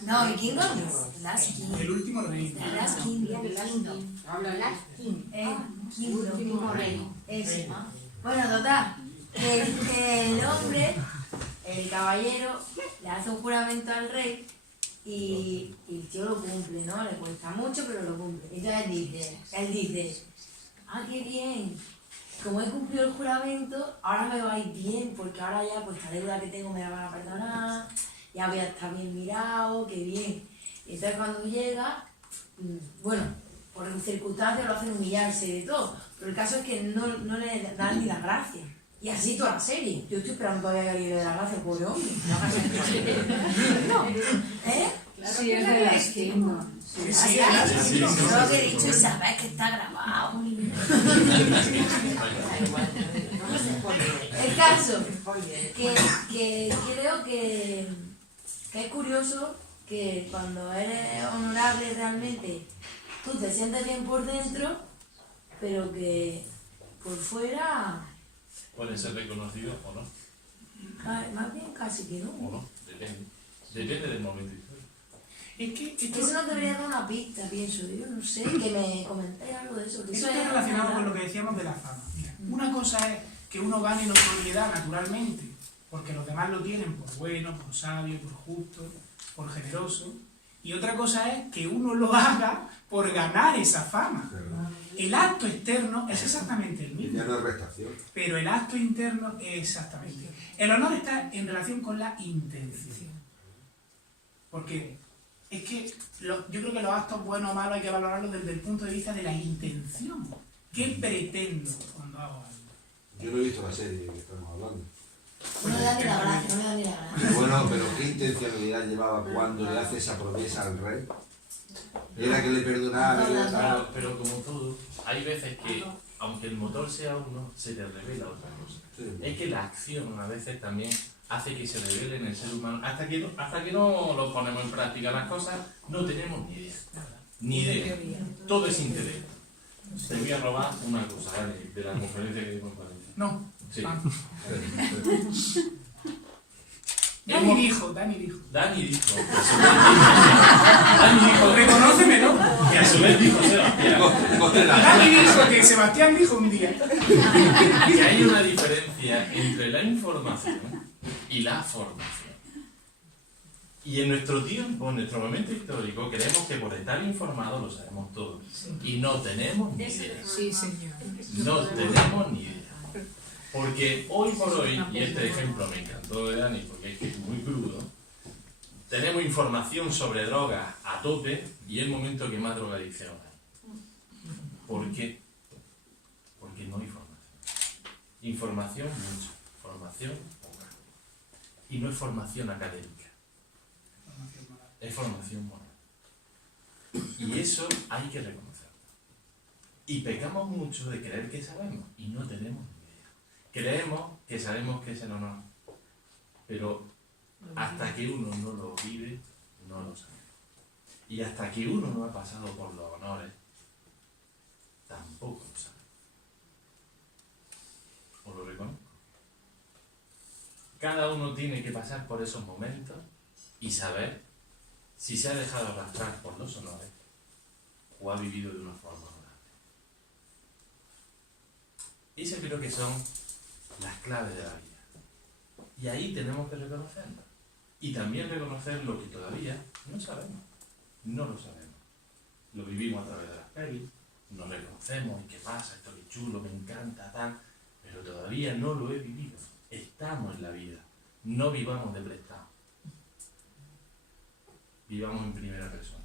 No, el Kingdom no. The Last King. El último reino. The Last Kingdom. Kingdom. Último reino. Ese. Bueno, total. Que el hombre, el caballero, le hace un juramento al rey y el tío lo cumple, ¿no? Le cuesta mucho, pero lo cumple. Entonces él dice, ah, qué bien. Como he cumplido el juramento, ahora me va a ir bien, porque ahora ya pues la deuda que tengo me la van a perdonar, ya voy a estar bien mirado, qué bien. Y entonces cuando llega, bueno, por circunstancias lo hacen humillarse y de todo, pero el caso es que no le dan ni las gracias. Y así toda la serie. Yo estoy esperando todavía que le dé las gracias, pobre hombre. No, ¿eh? Sí, es de las Kingdom. Sí, sí, el Last Yo Kingdom. lo que he dicho es saber que está grabado. El caso, que creo que es curioso que cuando eres honorable realmente tú te sientes bien por dentro, pero que por fuera, Puede ser reconocido o no. más bien casi que O no. no. Depende. Depende del momento histórico. Es que esto, Eso nos debería dar una pista, pienso yo, no sé, que me comentéis algo de eso. Que eso eso está es relacionado verdad. con lo que decíamos de la fama. Mira, una cosa es que uno gane notoriedad naturalmente, porque los demás lo tienen por bueno, por sabio, por justo, por generoso. Y otra cosa es que uno lo haga por ganar esa fama. El acto externo es exactamente el mismo, Ya no es restación. pero el acto interno es exactamente. El honor está en relación con la intención. Porque es que yo creo que los actos buenos o malos hay que valorarlos desde el punto de vista de la intención. ¿Qué pretendo cuando hago algo? Yo no he visto la serie que estamos hablando. No le da ni la gracia, no le da ni la gracia. Bueno, pero ¿qué intencionalidad llevaba cuando le hace esa promesa al rey? Era que le perdonaba, que le Claro, pero como todo, hay veces que, aunque el motor sea uno, se te revela otra cosa. Sí. Es que la acción a veces también hace que se revele en el ser humano. Hasta que no lo ponemos en práctica las cosas, no tenemos ni idea. Ni idea. Todo es interés. Te voy a robar una cosa, ¿vale? De la conferencia que dimos en Valencia. No. Sí. Ah. Dani dijo. Dani dijo, Reconócemelo. que a su vez dijo Sebastián, Dani dijo que Sebastián dijo un día. que hay una diferencia entre la información y la formación. Y en nuestro tiempo, en nuestro momento histórico, creemos que por estar informados lo sabemos todo. Y no tenemos ni idea. Sí, señor. No tenemos ni idea. Porque hoy por hoy, y este ejemplo me encantó de Dani porque es que es muy crudo, tenemos información sobre drogas a tope y es el momento que más drogadicción hay. ¿Por qué? Porque no hay formación. Información mucha, formación poca. Y no es formación académica, es formación moral. Y eso hay que reconocerlo. Y pecamos mucho de creer que sabemos y no tenemos ni idea. Creemos que sabemos qué es el honor, pero hasta que uno no lo vive, no lo sabe. Y hasta que uno no ha pasado por los honores, tampoco lo sabe. Os lo reconozco. Cada uno tiene que pasar por esos momentos y saber si se ha dejado arrastrar por los honores o ha vivido de una forma honorable. Esas creo que son las claves de la vida. Y ahí tenemos que reconocerlo. Y también reconocer lo que todavía no sabemos. No lo sabemos. Lo vivimos a través de las pelis, nos reconocemos, ¿y qué pasa? Esto es chulo, me encanta, tal. Pero todavía no lo he vivido. Estamos en la vida. No vivamos de prestado. Vivamos en primera persona.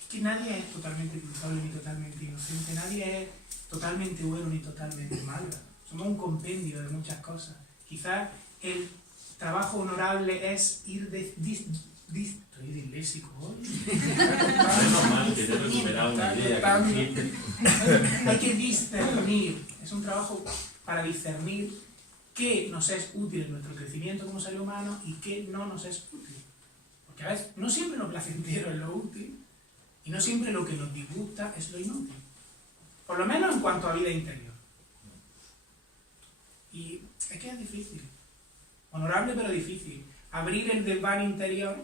Es que nadie es totalmente culpable ni totalmente inocente, nadie es totalmente bueno ni totalmente malo. Somos un compendio de muchas cosas. Quizás el trabajo honorable es ir estoy disléxico hoy. Es normal que te he recuperado una idea que dijiste. Hay que discernir. Es un trabajo para discernir qué nos es útil en nuestro crecimiento como ser humano y qué no nos es útil. Porque a veces no siempre lo placentero es lo útil y no siempre lo que nos disgusta es lo inútil. Por lo menos en cuanto a vida interior. Y es que es difícil. Honorable pero difícil. Abrir el desván interior,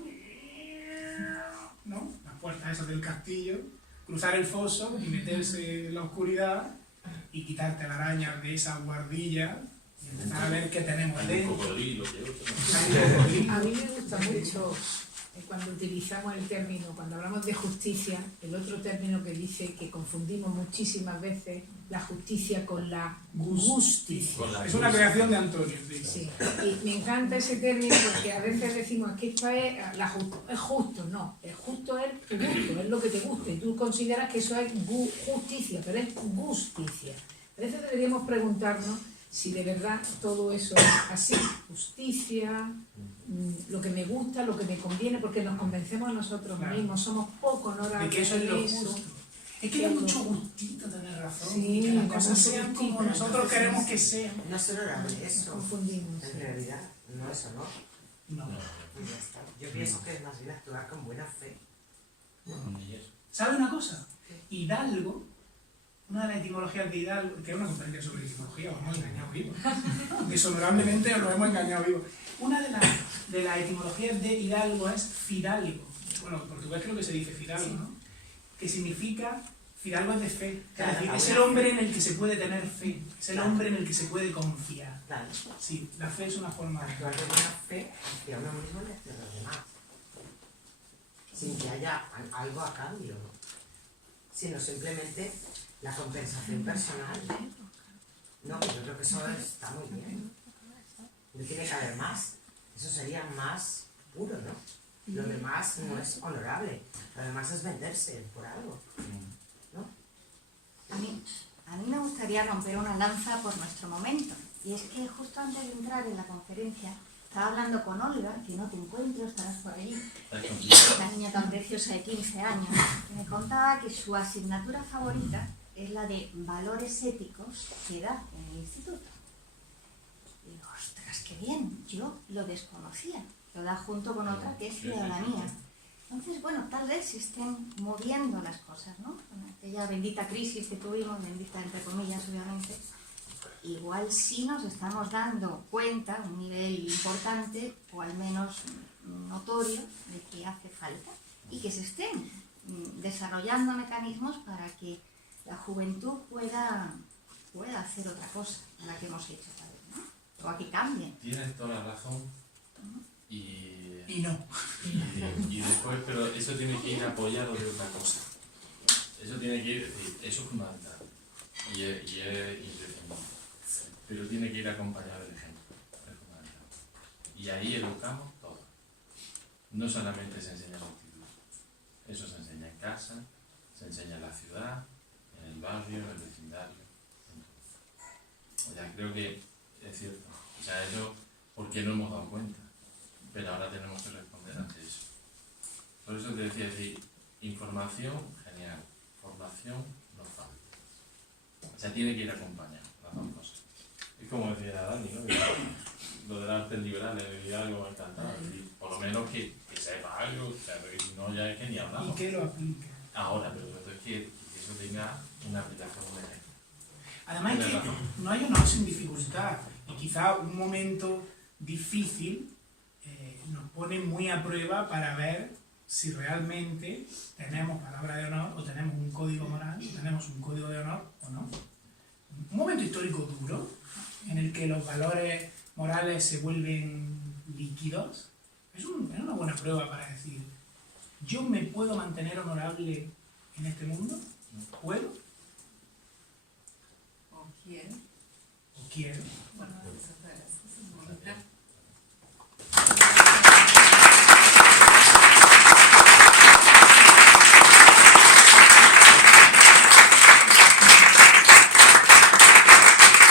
¿no? Las puertas esas del castillo, cruzar el foso y meterse en la oscuridad y quitarte la araña de esa guardilla y empezar a ver qué tenemos Hay un dentro. cocodrilo, que otro. Hay un cocodrilo. A mí me gusta mucho cuando utilizamos el término, cuando hablamos de justicia, el otro término que dice que confundimos muchísimas veces la justicia con la justicia. Con la Es una creación de Antonio. Sí. Sí, y me encanta ese término porque a veces decimos que esto es, es justo, no, el justo es tu gusto, es lo que te guste, y tú consideras que eso es justicia, pero es justicia. A veces deberíamos preguntarnos si de verdad todo eso es así, justicia, lo que me gusta, lo que me conviene, porque nos convencemos nosotros Claro. mismos, somos poco honorables. De que eso es lo en eso. justo. Es que da mucho gustito tener razón. Sí, que las da cosas mucho sean gustito, como nosotros entonces, queremos que sean. No es honorable Nos eso. confundimos. En Sí. realidad, no es honor. No. Y ya está. Yo pienso que es más bien actuar con buena fe. Y eso. ¿Sabe una cosa? Hidalgo, una de las etimologías de Hidalgo, que era una conferencia sobre etimología, os hemos engañado vivos. Deshonorablemente nos hemos engañado vivos. Una de las etimologías de Hidalgo es fidalgo. Bueno, en portugués creo que se dice fidalgo, ¿no? Que significa, fidalgo es de fe. Claro, Es decir, la es buena el hombre fe. en el que se puede tener fe. Es el Claro. hombre en el que se puede confiar. Claro. Sí, la fe es una forma de... Actuar de buena fe hacia uno mismo y hacia los demás. Sin que haya algo a cambio. Sino simplemente la compensación personal. No, yo creo que eso está muy bien. No tiene que haber más. Eso sería más puro, ¿no? Lo demás no es honorable. Lo demás es venderse por algo. A mí me gustaría romper una lanza por nuestro momento. Y es que justo antes de entrar en la conferencia, estaba hablando con Olga, que no te encuentro, estarás por allí, una niña tan preciosa de 15 años, que me contaba que su asignatura favorita es la de valores éticos que da en el instituto. Y digo, ostras, qué bien, yo lo desconocía. Lo da junto con otra que es ciudadanía. Entonces, bueno, tal vez se estén moviendo las cosas, ¿no? Con aquella bendita crisis que tuvimos, bendita entre comillas, obviamente, igual sí nos estamos dando cuenta, un nivel importante, o al menos notorio, de que hace falta, y que se estén desarrollando mecanismos para que la juventud pueda hacer otra cosa de la que hemos hecho, tal vez, ¿no? O a que cambien. Tienes toda la razón. Y no. Y después, pero eso tiene que ir apoyado de otra cosa. Eso tiene que ir, es decir, eso es fundamental. Y es imprescindible. Pero tiene que ir acompañado del ejemplo. Es fundamental. Y ahí educamos todo. No solamente se enseña la actitud. Eso se enseña en casa, se enseña en la ciudad, en el barrio, en el vecindario. En todo. O sea, creo que es cierto. O sea, eso porque no hemos dado cuenta. Pero ahora tenemos que responder ante eso. Por eso te decía, decir, información, genial. Formación, no falta. O sea, tiene que ir acompañado, las dos cosas. Es como decía Dani, ¿no? Que lo del arte liberal, el algo encantado. Es decir, por lo menos que sepa algo, claro, que si no ya es que ni hablamos. Y que lo aplique. Ahora, pero esto es que eso tenga una aplicación de ejemplo. Además es que no hay honor sin dificultad. Y quizá un momento difícil nos pone muy a prueba para ver si realmente tenemos palabra de honor o tenemos un código moral, o tenemos un código de honor o no. Un momento histórico duro en el que los valores morales se vuelven líquidos, es una buena prueba para decir, ¿yo me puedo mantener honorable en este mundo? ¿Puedo? ¿O quién? ¿O quiero? Bueno, eso es muy